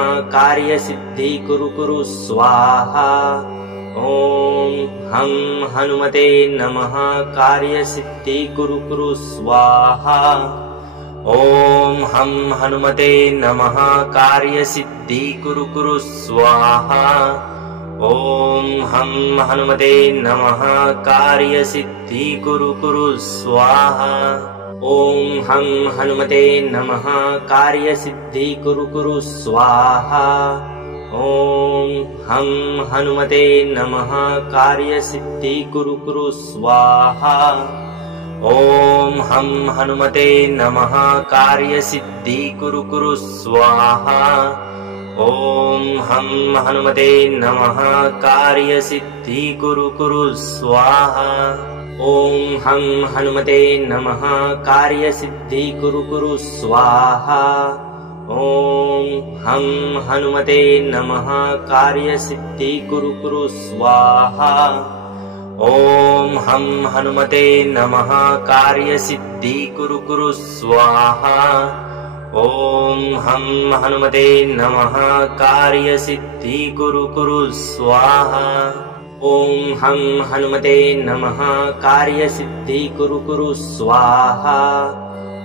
कार्यसिद्धि कुरु कुरु स्वाहा। ॐ हं हनुमते नमः कार्यसिद्धि कुरु कुरु स्वाहा। ॐ हं हनुमते नमः कार्यसिद्धि कुरु कुरु स्वाहा। ॐ हं हनुमते नमः कार्यसिद्धि कुरु कुरु स्वाहा। ॐ हं हनुमते नमः कार्यसिद्धि कुरु कुरु स्वाहा। ॐ हं हनुमते नमः कार्यसिद्धि कुरु कुरु स्वाहा। ॐ हं हनुमते नमः कार्यसिद्धि कुरु कुरु स्वाहा। ॐ हं हनुमते नमः कार्यसिद्धि कुरु कुरु स्वाहा। ॐ हं हनुमते नमः कार्यसिद्धि कुरु कुरु स्वाहा। ॐ हं हनुमते नमः कार्यसिद्धि कुरु कुरु स्वाहा। ॐ हं हनुमते नमः कार्यसिद्धि कुरु कुरु स्वाहा। ॐ हं हनुमते नमः कार्यसिद्धि कुरु कुरु स्वाहा। ॐ हं हनुमते नमः कार्यसिद्धि कुरु कुरु स्वाहा।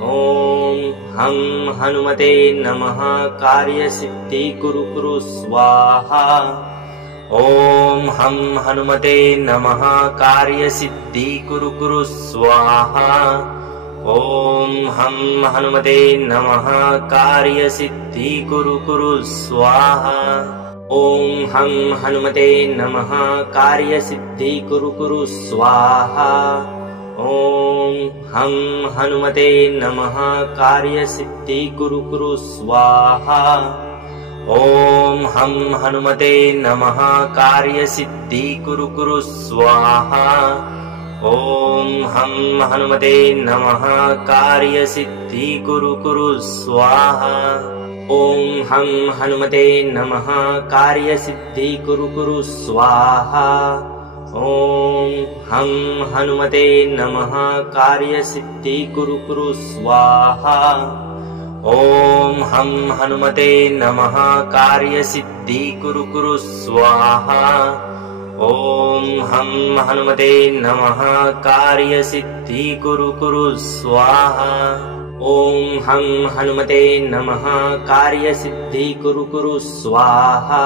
ॐ हं हनुमते नमः कार्यसिद्धि कुरु कुरु स्वाहा। ॐ हं हनुमते नमः कार्यसिद्धि कुरु कुरु स्वाहा। ॐ हं हनुमते नमः कार्यसिद्धि कुरु कुरु स्वाहा। ॐ हं हनुमते नमः कार्यसिद्धि कुरु कुरु स्वाहा। ॐ हं हनुमते नमः कार्यसिद्धि कुरु कुरु स्वाहा। ॐ हं हनुमते नमः कार्यसिद्धि कुरु कुरु स्वाहा। ॐ हं हनुमते नमः कार्यसिद्धि कुरु कुरु स्वाहा। ॐ हं हनुमते नमः कार्यसिद्धि कुरु कुरु स्वाहा। ॐ हं हनुमते नमः कार्यसिद्धि कुरु कुरु स्वाहा। ॐ हं हनुमते नमः कार्यसिद्धि कुरु कुरु स्वाहा। ॐ हं हनुमते नमः कार्यसिद्धि कुरु कुरु स्वाहा। ॐ हं हनुमते नमः कार्यसिद्धि कुरु कुरु स्वाहा।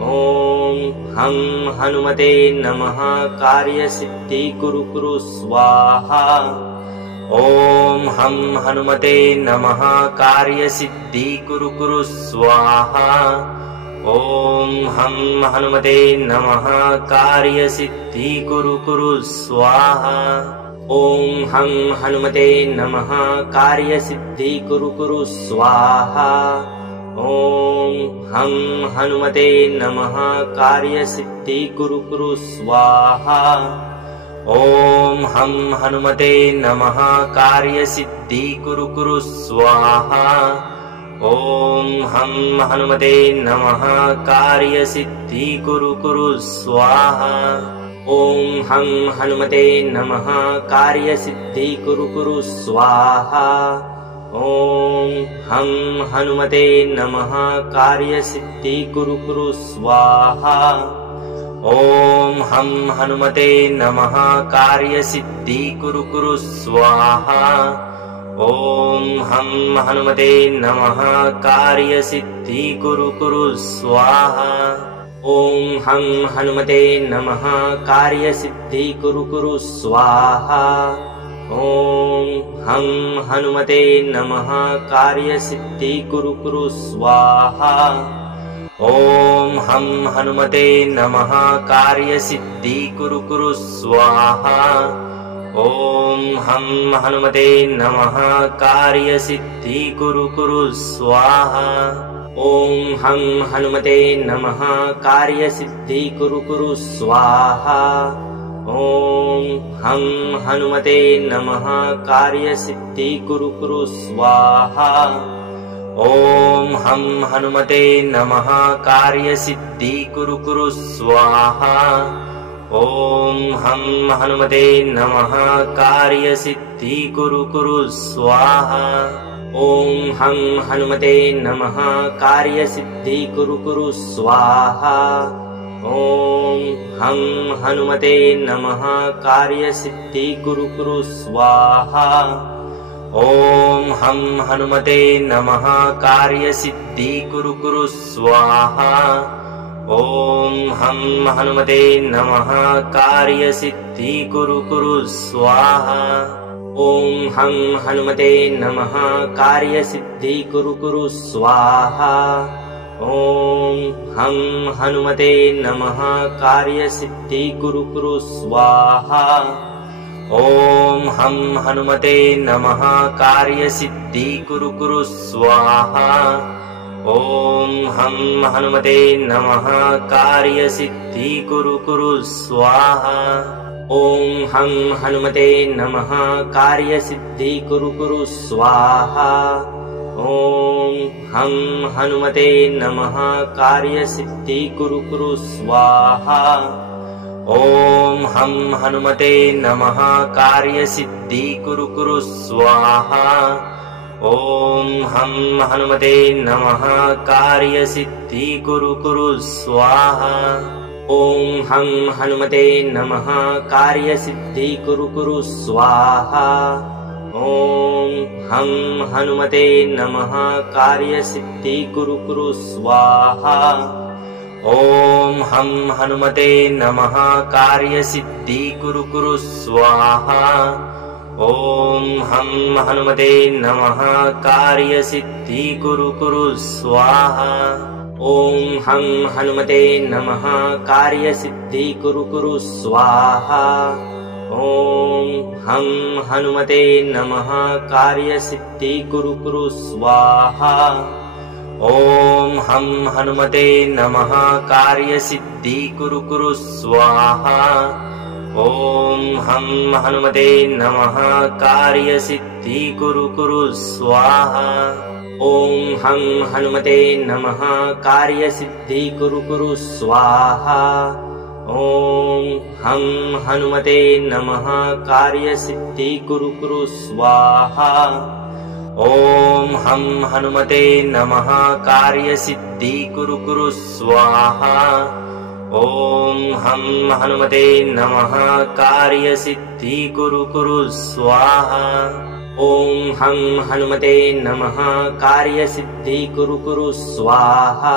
ॐ हं हनुमते नमः कार्यसिद्धि कुरु कुरु स्वाहा। ॐ हं हनुमते नमः कार्यसिद्धि कुरु कुरु स्वाहा। ॐ हं हनुमते नमः कार्यसिद्धि कुरु कुरु स्वाहा। ॐ हं हनुमते नमः कार्यसिद्धि कुरु कुरु स्वाहा। ॐ हं हनुमते नमः कार्यसिद्धि कुरु कुरु स्वाहा। ॐ हं हनुमते नमः कार्यसिद्धि कुरु कुरु स्वाहा। ॐ हं हनुमते नमः कार्यसिद्धि कुरु कुरु स्वाहा। ॐ हं हनुमते नमः कार्यसिद्धि कुरु कुरु स्वाहा। ॐ हं हनुमते नमः कार्यसिद्धि कुरु कुरु स्वाहा। ॐ हं हनुमते नमः कार्यसिद्धि कुरु कुरु स्वाहा। ॐ हं हनुमते नमः कार्यसिद्धि कुरु कुरु स्वाहा। ॐ हं हनुमते नमः कार्यसिद्धि कुरु कुरु स्वाहा। ॐ हं हनुमते नमः कार्यसिद्धि कुरु कुरु स्वाहा। ॐ हं हनुमते नमः कार्यसिद्धि कुरु कुरु स्वाहा। ॐ हं हनुमते नमः कार्यसिद्धि कुरु कुरु स्वाहा। ॐ हं हनुमते नमः कार्यसिद्धि कुरु कुरु स्वाहा। ॐ हं हनुमते नमः कार्यसिद्धि कुरु कुरु स्वाहा। ॐ हं हनुमते नमः कार्यसिद्धि कुरु कुरु स्वाहा। ॐ हं हनुमते नमः कार्यसिद्धि कुरु कुरु स्वाहा। ॐ हं हनुमते नमः कार्यसिद्धि कुरु कुरु स्वाहा। ॐ हं हनुमते नमः कार्यसिद्धि कुरु कुरु स्वाहा। ॐ हं हनुमते नमः कार्यसिद्धि कुरु कुरु स्वाहा। ॐ हं हनुमते नमः कार्यसिद्धि कुरु कुरु स्वाहा। ॐ हं हनुमते नमः कार्यसिद्धि कुरु कुरु स्वाहा। ॐ हं हनुमते नमः कार्यसिद्धि कुरु कुरु स्वाहा। ॐ हं हनुमते नमः कार्यसिद्धि कुरु कुरु स्वाहा। ॐ हं हनुमते नमः कार्यसिद्धि कुरु कुरु स्वाहा। ॐ हं हनुमते नमः कार्यसिद्धि कुरु कुरु स्वाहा। ॐ हं हनुमते नमः कार्यसिद्धि कुरु कुरु स्वाहा। ॐ हं हनुमते नमः कार्यसिद्धि कुरु कुरु स्वाहा। ॐ हं हनुमते नमः कार्यसिद्धि कुरु कुरु स्वाहा। ॐ हं हनुमते नमः कार्यसिद्धि कुरु कुरु स्वाहा। ॐ हं हनुमते नमः कार्यसिद्धि कुरु कुरु स्वाहा। ॐ हं हनुमते नमः कार्यसिद्धि कुरु कुरु स्वाहा। ॐ हं हनुमते नमः कार्यसिद्धि कुरु कुरु स्वाहा। ॐ हं हनुमते नमः कार्यसिद्धि कुरु कुरु स्वाहा। ॐ हं हनुमते नमः कार्यसिद्धि कुरु कुरु स्वाहा। ॐ हं हनुमते नमः कार्यसिद्धि कुरु कुरु स्वाहा। ॐ हं हनुमते नमः कार्यसिद्धि कुरु कुरु स्वाहा। ॐ हं हनुमते नमः कार्यसिद्धि कुरु कुरु स्वाहा। ॐ हं हनुमते नमः कार्यसिद्धि कुरु कुरु स्वाहा। ॐ हं हनुमते नमः कार्यसिद्धि कुरु कुरु स्वाहा। ॐ हं हनुमते नमः कार्यसिद्धि कुरु कुरु स्वाहा। ॐ हं हनुमते नमः कार्यसिद्धि कुरु कुरु स्वाहा।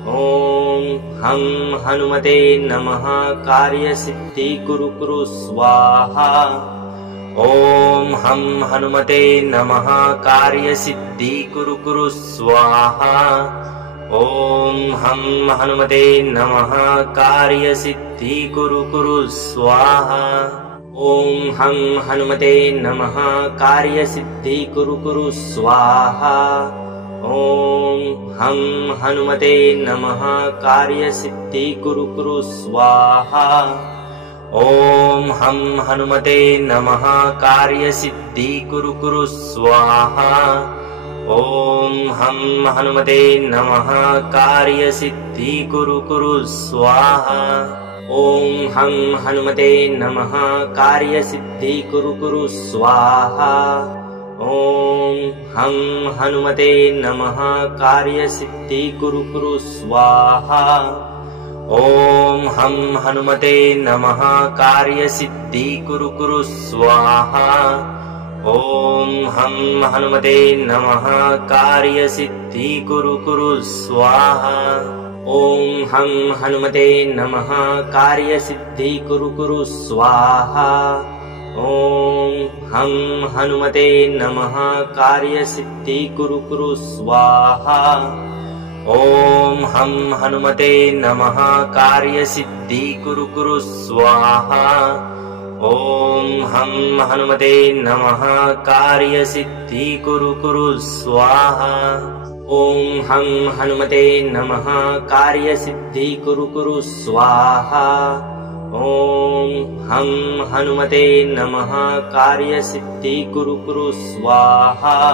ॐ हं हनुमते नमः कार्यसिद्धि कुरु कुरु स्वाहा। ॐ हं हनुमते नमः कार्यसिद्धि कुरु कुरु स्वाहा। ॐ हं हनुमते नमः कार्यसिद्धि कुरु कुरु स्वाहा। ॐ हं हनुमते नमः कार्यसिद्धि कुरु कुरु स्वाहा। ॐ हं हनुमते नमः कार्यसिद्धि कुरु कुरु स्वाहा। ॐ हं हनुमते नमः कार्यसिद्धि कुरु कुरु स्वाहा। ॐ हं हनुमते नमः कार्यसिद्धि कुरु कुरु स्वाहा। ॐ हं हनुमते नमः कार्यसिद्धि कुरु कुरु स्वाहा। ॐ हं हनुमते नमः कार्यसिद्धि कुरु कुरु स्वाहा। ॐ हं हनुमते नमः कार्यसिद्धि कुरु कुरु स्वाहा। ॐ हं हनुमते नमः कार्यसिद्धि कुरु कुरु स्वाहा। ॐ हं हनुमते नमः कार्यसिद्धि कुरु कुरु स्वाहा। ॐ हं हनुमते नमः कार्यसिद्धि कुरु कुरु स्वाहा। ॐ हं हनुमते नमः कार्यसिद्धि कुरु कुरु स्वाहा। ॐ हं हनुमते नमः कार्यसिद्धि कुरु कुरु स्वाहा। ॐ हं हनुमते नमः कार्यसिद्धि कुरु कुरु स्वाहा। ॐ हं हनुमते नमः कार्यसिद्धि कुरु कुरु स्वाहा।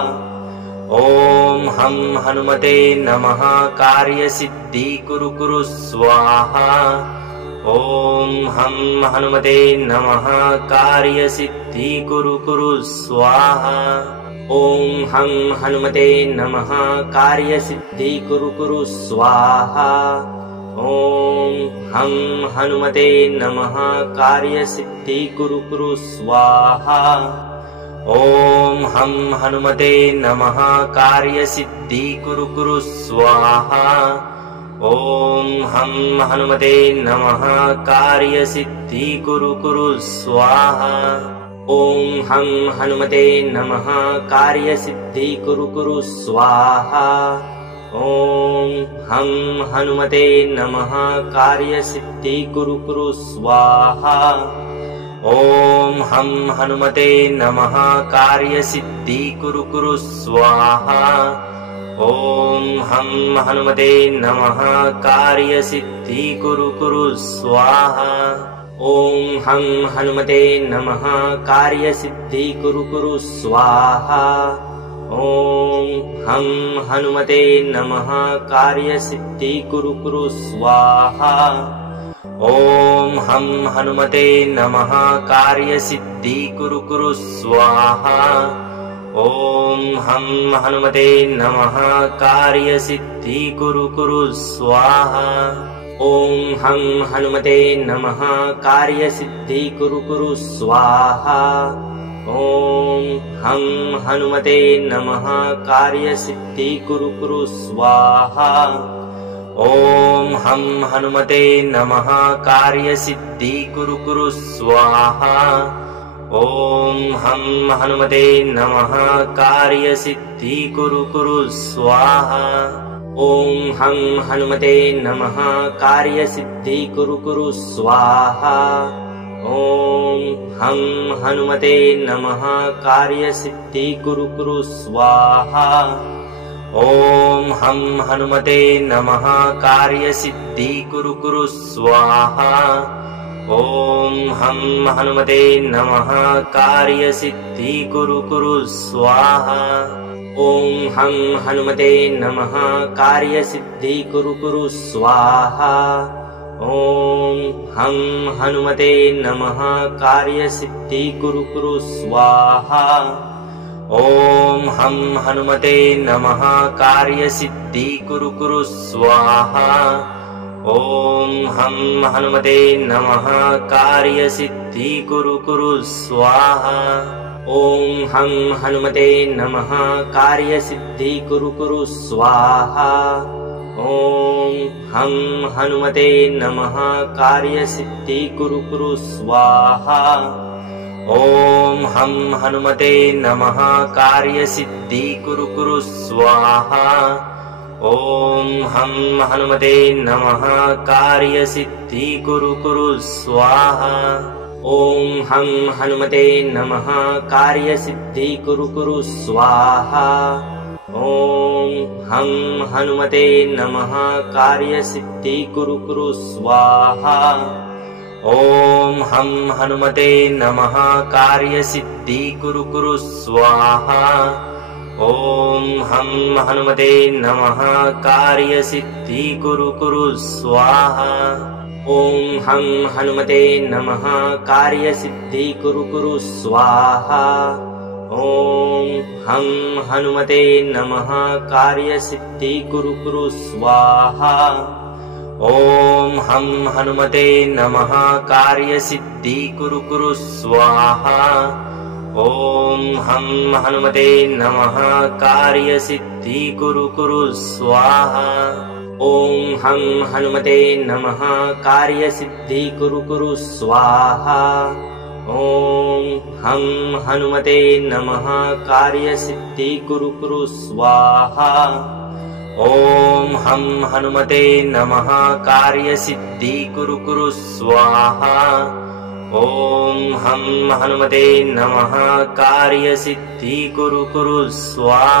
ॐ हं हनुमते नमः कार्यसिद्धि कुरु कुरु स्वाहा। ॐ हं हनुमते नमः कार्यसिद्धि कुरु कुरु स्वाहा। ॐ हं हनुमते नमः कार्यसिद्धि कुरु कुरु स्वाहा। ॐ हं हनुमते नमः कार्यसिद्धि कुरु कुरु स्वाहा। ॐ हं हनुमते नमः कार्यसिद्धि कुरु कुरु स्वाहा। ॐ हं हनुमते नमः कार्यसिद्धि कुरु कुरु स्वाहा। ॐ हं हनुमते नमः कार्यसिद्धि कुरु कुरु स्वाहा। ॐ हं हनुमते नमः कार्यसिद्धि कुरु कुरु स्वाहा। ॐ हं हनुमते नमः कार्यसिद्धि कुरु कुरु स्वाहा। ॐ हं हनुमते नमः कार्यसिद्धि कुरु कुरु स्वाहा। ॐ हं हनुमते नमः कार्यसिद्धि कुरु कुरु स्वाहा। ॐ हं हनुमते नमः कार्यसिद्धि कुरु कुरु स्वाहा। ॐ हं हनुमते नमः कार्यसिद्धि कुरु कुरु स्वाहा। ॐ हं हनुमते नमः कार्यसिद्धि कुरु कुरु स्वाहा। ॐ हं हनुमते नमः कार्यसिद्धि कुरु कुरु स्वाहा। ॐ हं हनुमते नमः कार्यसिद्धि कुरु कुरु स्वाहा। ॐ हं हनुमते नमः कार्यसिद्धि कुरु कुरु स्वाहा। ॐ हं हनुमते नमः कार्यसिद्धि कुरु कुरु स्वाहा। ॐ हं हनुमते नमः कार्यसिद्धि कुरु कुरु स्वाहा। ॐ हं हनुमते नमः कार्यसिद्धि कुरु कुरु स्वाहा। ॐ हं हनुमते नमः कार्यसिद्धि कुरु कुरु स्वाहा। ॐ हं हनुमते नमः कार्यसिद्धि कुरु कुरु स्वाहा। ॐ हं हनुमते नमः कार्यसिद्धि कुरु कुरु स्वाहा। ॐ हं हनुमते नमः कार्यसिद्धि कुरु कुरु स्वाहा। ॐ हं हनुमते नमः कार्यसिद्धि कुरु कुरु स्वाहा। ॐ हं हनुमते नमः कार्यसिद्धि कुरु कुरु स्वाहा। ॐ हं हनुमते नमः कार्यसिद्धि कुरु कुरु स्वाहा। ॐ हं हनुमते नमः कार्यसिद्धि कुरु कुरु स्वाहा। ॐ हं हनुमते नमः कार्यसिद्धि कुरु कुरु स्वाहा। ॐ हं हनुमते नमः कार्यसिद्धि कुरु कुरु स्वाहा। ॐ हं हनुमते नमः कार्यसिद्धि कुरु कुरु स्वाहा। ॐ हं हनुमते नमः कार्यसिद्धि कुरु कुरु स्वाहा। ॐ हं हनुमते नमः कार्यसिद्धि कुरु कुरु स्वाहा। ॐ हं हनुमते नमः कार्यसिद्धि कुरु कुरु स्वाहा। ॐ हं हनुमते नमः कार्यसिद्धि कुरु कुरु स्वाहा। ॐ हं हनुमते नमः कार्यसिद्धि कुरु कुरु स्वाहा। ॐ हं हनुमते नमः कार्यसिद्धि कुरु कुरु स्वाहा। ॐ हं हनुमते नमः कार्यसिद्धि कुरु कुरु स्वाहा। ॐ हं हनुमते नमः कार्यसिद्धि कुरु कुरु स्वाहा। ॐ हं हनुमते नमः कार्यसिद्धि कुरु कुरु स्वाहा। ॐ हं हनुमते नमः कार्यसिद्धि कुरु कुरु स्वाहा। ॐ हं हनुमते नमः कार्यसिद्धि कुरु कुरु स्वाहा।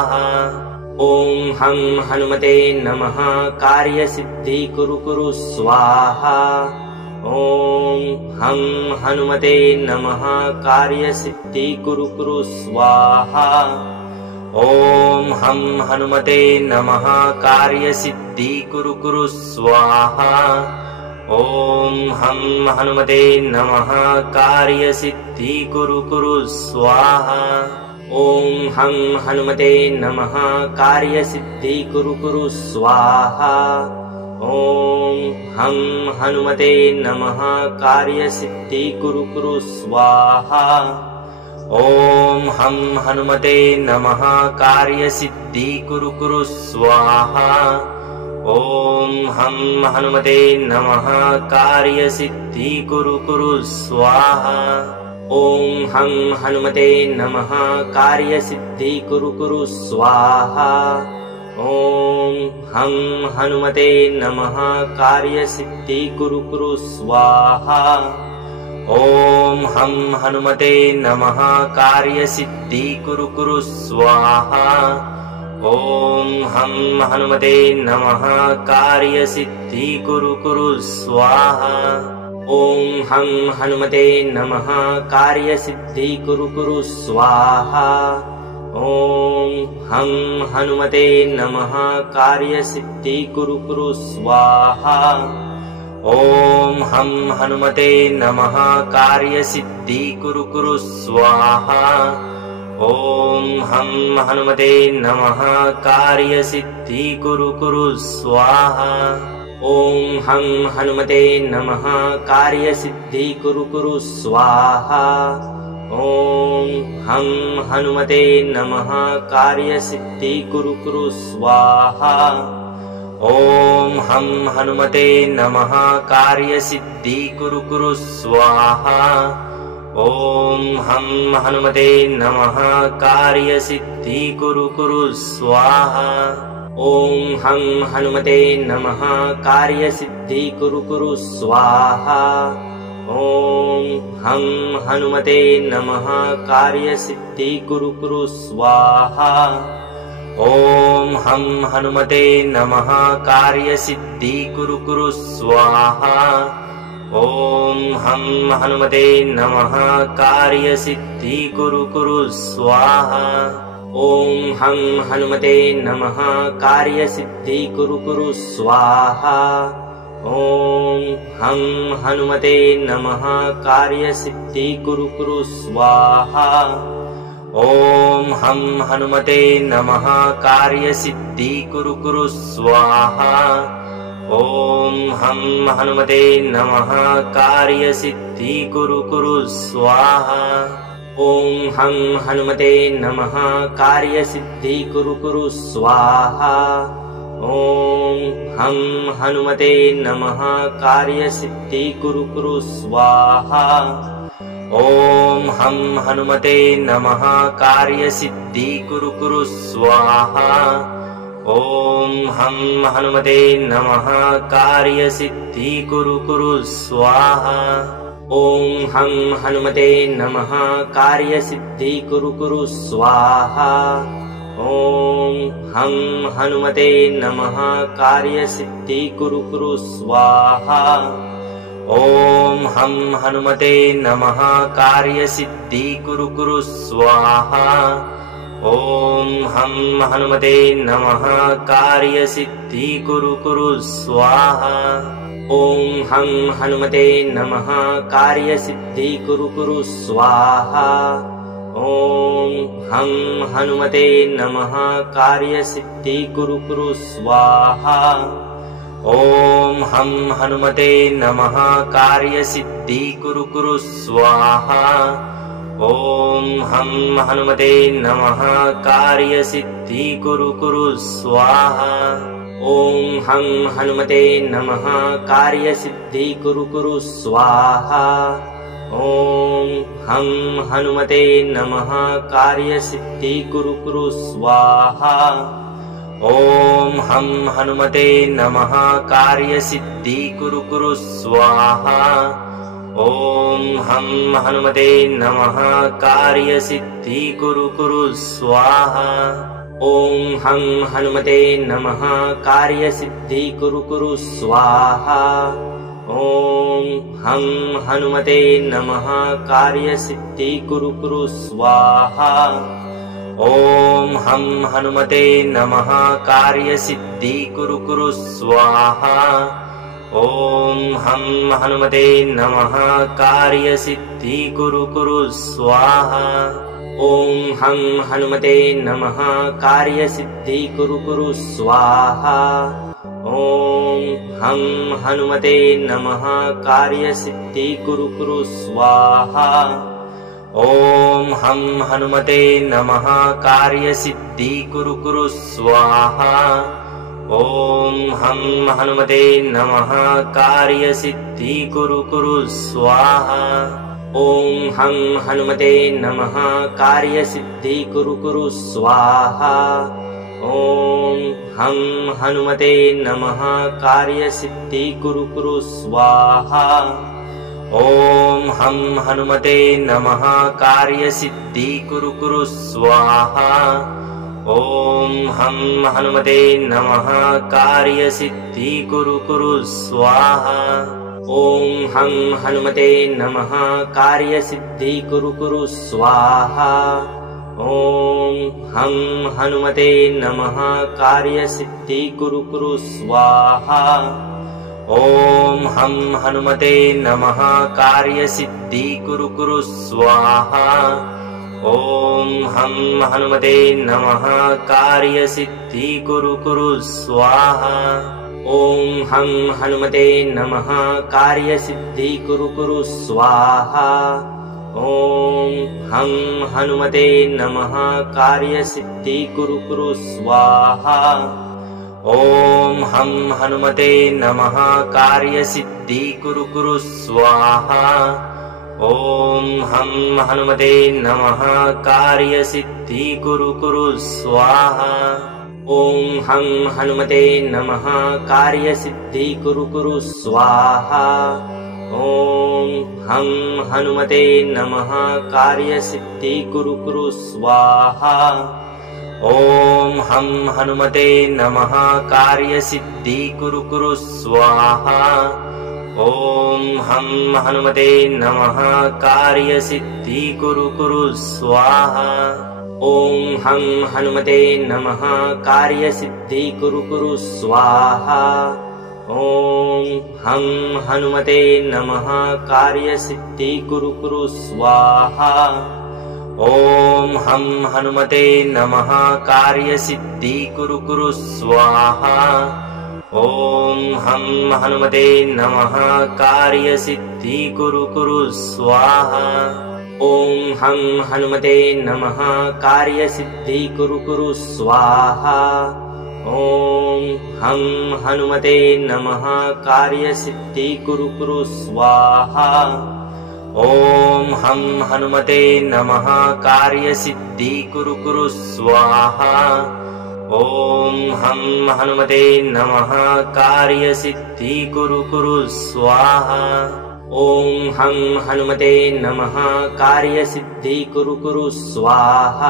ॐ हं हनुमते नमः कार्यसिद्धि कुरु कुरु स्वाहा। ॐ हं हनुमते नमः कार्यसिद्धि कुरु कुरु स्वाहा। ॐ हं हनुमते नमः कार्यसिद्धि कुरु कुरु स्वाहा। ॐ हं हनुमते नमः कार्यसिद्धि कुरु कुरु स्वाहा। ॐ हं हनुमते नमः कार्यसिद्धि कुरु कुरु स्वाहा। ॐ हं हनुमते नमः कार्यसिद्धि कुरु कुरु स्वाहा। ॐ हं हनुमते नमः कार्यसिद्धि कुरु कुरु स्वाहा। ॐ हं हनुमते नमः कार्यसिद्धि कुरु कुरु स्वाहा। ॐ हं हनुमते नमः कार्यसिद्धि कुरु कुरु स्वाहा। ॐ हं हनुमते नमः कार्यसिद्धि कुरु कुरु स्वाहा। ॐ हं हनुमते नमः कार्यसिद्धि कुरु कुरु स्वाहा। ॐ हं हनुमते नमः कार्यसिद्धि कुरु कुरु स्वाहा। ॐ हं हनुमते नमः कार्यसिद्धि कुरु कुरु स्वाहा। ॐ हं हनुमते नमः कार्यसिद्धि कुरु कुरु स्वाहा। ॐ हं हनुमते नमः कार्यसिद्धि कुरु कुरु स्वाहा। ॐ हं हनुमते नमः कार्यसिद्धि कुरु कुरु स्वाहा। ॐ हं हनुमते नमः कार्यसिद्धि कुरु कुरु स्वाहा। ॐ हं हनुमते नमः कार्यसिद्धि कुरु कुरु स्वाहा। ॐ हं हनुमते नमः कार्यसिद्धि कुरु कुरु स्वाहा। ॐ हं हनुमते नमः कार्यसिद्धि कुरु कुरु स्वाहा। ॐ हं हनुमते नमः कार्यसिद्धि कुरु कुरु स्वाहा। ॐ हं हनुमते नमः कार्यसिद्धि कुरु कुरु स्वाहा। ॐ हं हनुमते नमः कार्यसिद्धि कुरु कुरु स्वाहा। ॐ हं हनुमते नमः कार्यसिद्धि कुरु कुरु स्वाहा। ॐ हं हनुमते नमः कार्यसिद्धि कुरु कुरु स्वाहा। ॐ हं हनुमते नमः कार्यसिद्धि कुरु कुरु स्वाहा। ॐ हं हनुमते नमः कार्यसिद्धि कुरु कुरु स्वाहा। ॐ हं हनुमते नमः कार्यसिद्धि कुरु कुरु स्वाहा। ॐ हं हनुमते नमः कार्यसिद्धि कुरु कुरु स्वाहा। ॐ हं हनुमते नमः कार्यसिद्धि कुरु कुरु स्वाहा। ॐ हं हनुमते नमः कार्यसिद्धि कुरु कुरु स्वाहा। ॐ हं हनुमते नमः कार्यसिद्धि कुरु कुरु स्वाहा। ॐ हं हनुमते नमः कार्यसिद्धि कुरु कुरु स्वाहा। ॐ हं हनुमते नमः कार्यसिद्धि कुरु कुरु स्वाहा। ॐ हं हनुमते नमः कार्यसिद्धि कुरु कुरु स्वाहा। ॐ हं हनुमते नमः कार्यसिद्धि कुरु कुरु स्वाहा। ॐ हं हनुमते नमः कार्यसिद्धि कुरु कुरु स्वाहा। ॐ हं हनुमते नमः कार्यसिद्धि कुरु कुरु स्वाहा। ॐ हं हनुमते नमः कार्यसिद्धि कुरु कुरु स्वाहा। ॐ हं हनुमते नमः कार्यसिद्धि कुरु कुरु स्वाहा। ॐ हं हनुमते नमः कार्यसिद्धि कुरु कुरु स्वाहा। ॐ हं हनुमते नमः कार्यसिद्धि कुरु कुरु स्वाहा। ॐ हं हनुमते नमः कार्यसिद्धि कुरु कुरु स्वाहा। ॐ हं हनुमते नमः कार्यसिद्धि कुरु कुरु स्वाहा। ॐ हं हनुमते नमः कार्यसिद्धि कुरु कुरु स्वाहा। ॐ हं हनुमते नमः कार्यसिद्धि कुरु कुरु स्वाहा। ॐ हं हनुमते नमः कार्यसिद्धि कुरु कुरु स्वाहा। ॐ हं हनुमते नमः कार्यसिद्धि कुरु कुरु स्वाहा। ॐ हं हनुमते नमः कार्यसिद्धि कुरु कुरु स्वाहा। ॐ हं हनुमते नमः कार्यसिद्धि कुरु कुरु स्वाहा। ॐ हं हनुमते नमः कार्यसिद्धि कुरु कुरु स्वाहा। ॐ हं हनुमते नमः कार्यसिद्धि कुरु कुरु स्वाहा। ॐ हं हनुमते नमः कार्यसिद्धि कुरु कुरु स्वाहा। ॐ हं हनुमते नमः कार्यसिद्धि कुरु कुरु स्वाहा। ॐ हं हनुमते नमः कार्यसिद्धि कुरु कुरु स्वाहा। ॐ हं हनुमते नमः कार्यसिद्धि कुरु कुरु स्वाहा। ॐ हं हनुमते नमः कार्यसिद्धि कुरु कुरु स्वाहा। ॐ हं हनुमते नमः कार्यसिद्धि कुरु कुरु स्वाहा। ॐ हं हनुमते नमः कार्यसिद्धि कुरु कुरु स्वाहा। ॐ हं हनुमते नमः कार्यसिद्धि कुरु कुरु स्वाहा। ॐ हं हनुमते नमः कार्यसिद्धि कुरु कुरु स्वाहा। ॐ हं हनुमते नमः कार्यसिद्धि कुरु कुरु स्वाहा। ॐ हं हनुमते नमः कार्यसिद्धि कुरु कुरु स्वाहा। ॐ हं हनुमते नमः कार्यसिद्धि कुरु कुरु स्वाहा। ॐ हं हनुमते नमः कार्यसिद्धि कुरु कुरु स्वाहा। ॐ हं हनुमते नमः कार्यसिद्धि कुरु कुरु स्वाहा। ॐ हं हनुमते नमः कार्यसिद्धि कुरु कुरु स्वाहा। ॐ हं हनुमते नमः कार्यसिद्धि कुरु कुरु स्वाहा। ॐ हं हनुमते नमः कार्यसिद्धि कुरु कुरु स्वाहा। ॐ हं हनुमते नमः कार्यसिद्धि कुरु कुरु स्वाहा। ॐ हं हनुमते नमः कार्यसिद्धि कुरु कुरु स्वाहा। ॐ हं हनुमते नमः कार्यसिद्धि कुरु कुरु स्वाहा। ॐ हं हनुमते नमः कार्यसिद्धि कुरु कुरु स्वाहा। ॐ हं हनुमते नमः कार्यसिद्धि कुरु कुरु स्वाहा। ॐ हं हनुमते नमः कार्यसिद्धि कुरु कुरु स्वाहा। ॐ हं हनुमते नमः कार्यसिद्धि कुरु कुरु स्वाहा। ॐ हं हनुमते नमः कार्यसिद्धि कुरु कुरु स्वाहा।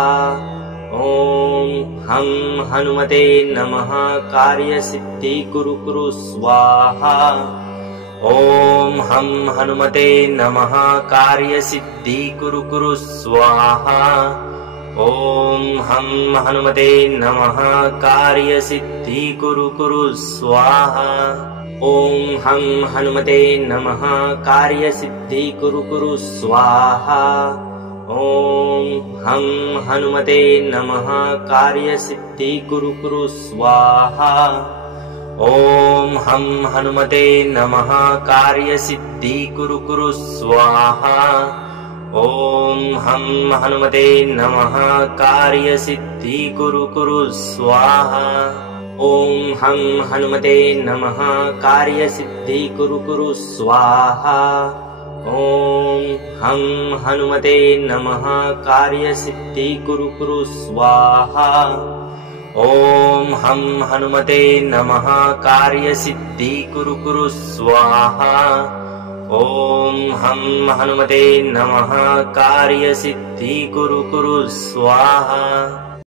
ॐ हं हनुमते नमः कार्यसिद्धि कुरु कुरु स्वाहा। ॐ हं हनुमते नमः कार्यसिद्धि कुरु कुरु स्वाहा। ॐ हं हनुमते नमः कार्यसिद्धि कुरु कुरु स्वाहा। ॐ हं हनुमते नमः कार्यसिद्धि कुरु कुरु स्वाहा। ॐ हं हनुमते नमः कार्यसिद्धि कुरु कुरु स्वाहा। ॐ हं हनुमते नमः कार्यसिद्धि कुरु कुरु स्वाहा। ॐ हं हनुमते नमः कार्यसिद्धि कुरु कुरु स्वाहा। ॐ हं हनुमते नमः कार्यसिद्धि कुरु कुरु स्वाहा। ॐ हं हनुमते नमः कार्यसिद्धि कुरु कुरु स्वाहा। ॐ हं हनुमते नमः कार्यसिद्धि कुरु कुरु स्वाहा। ॐ हं हनुमते नमः कार्यसिद्धि कुरु कुरु स्वाहा।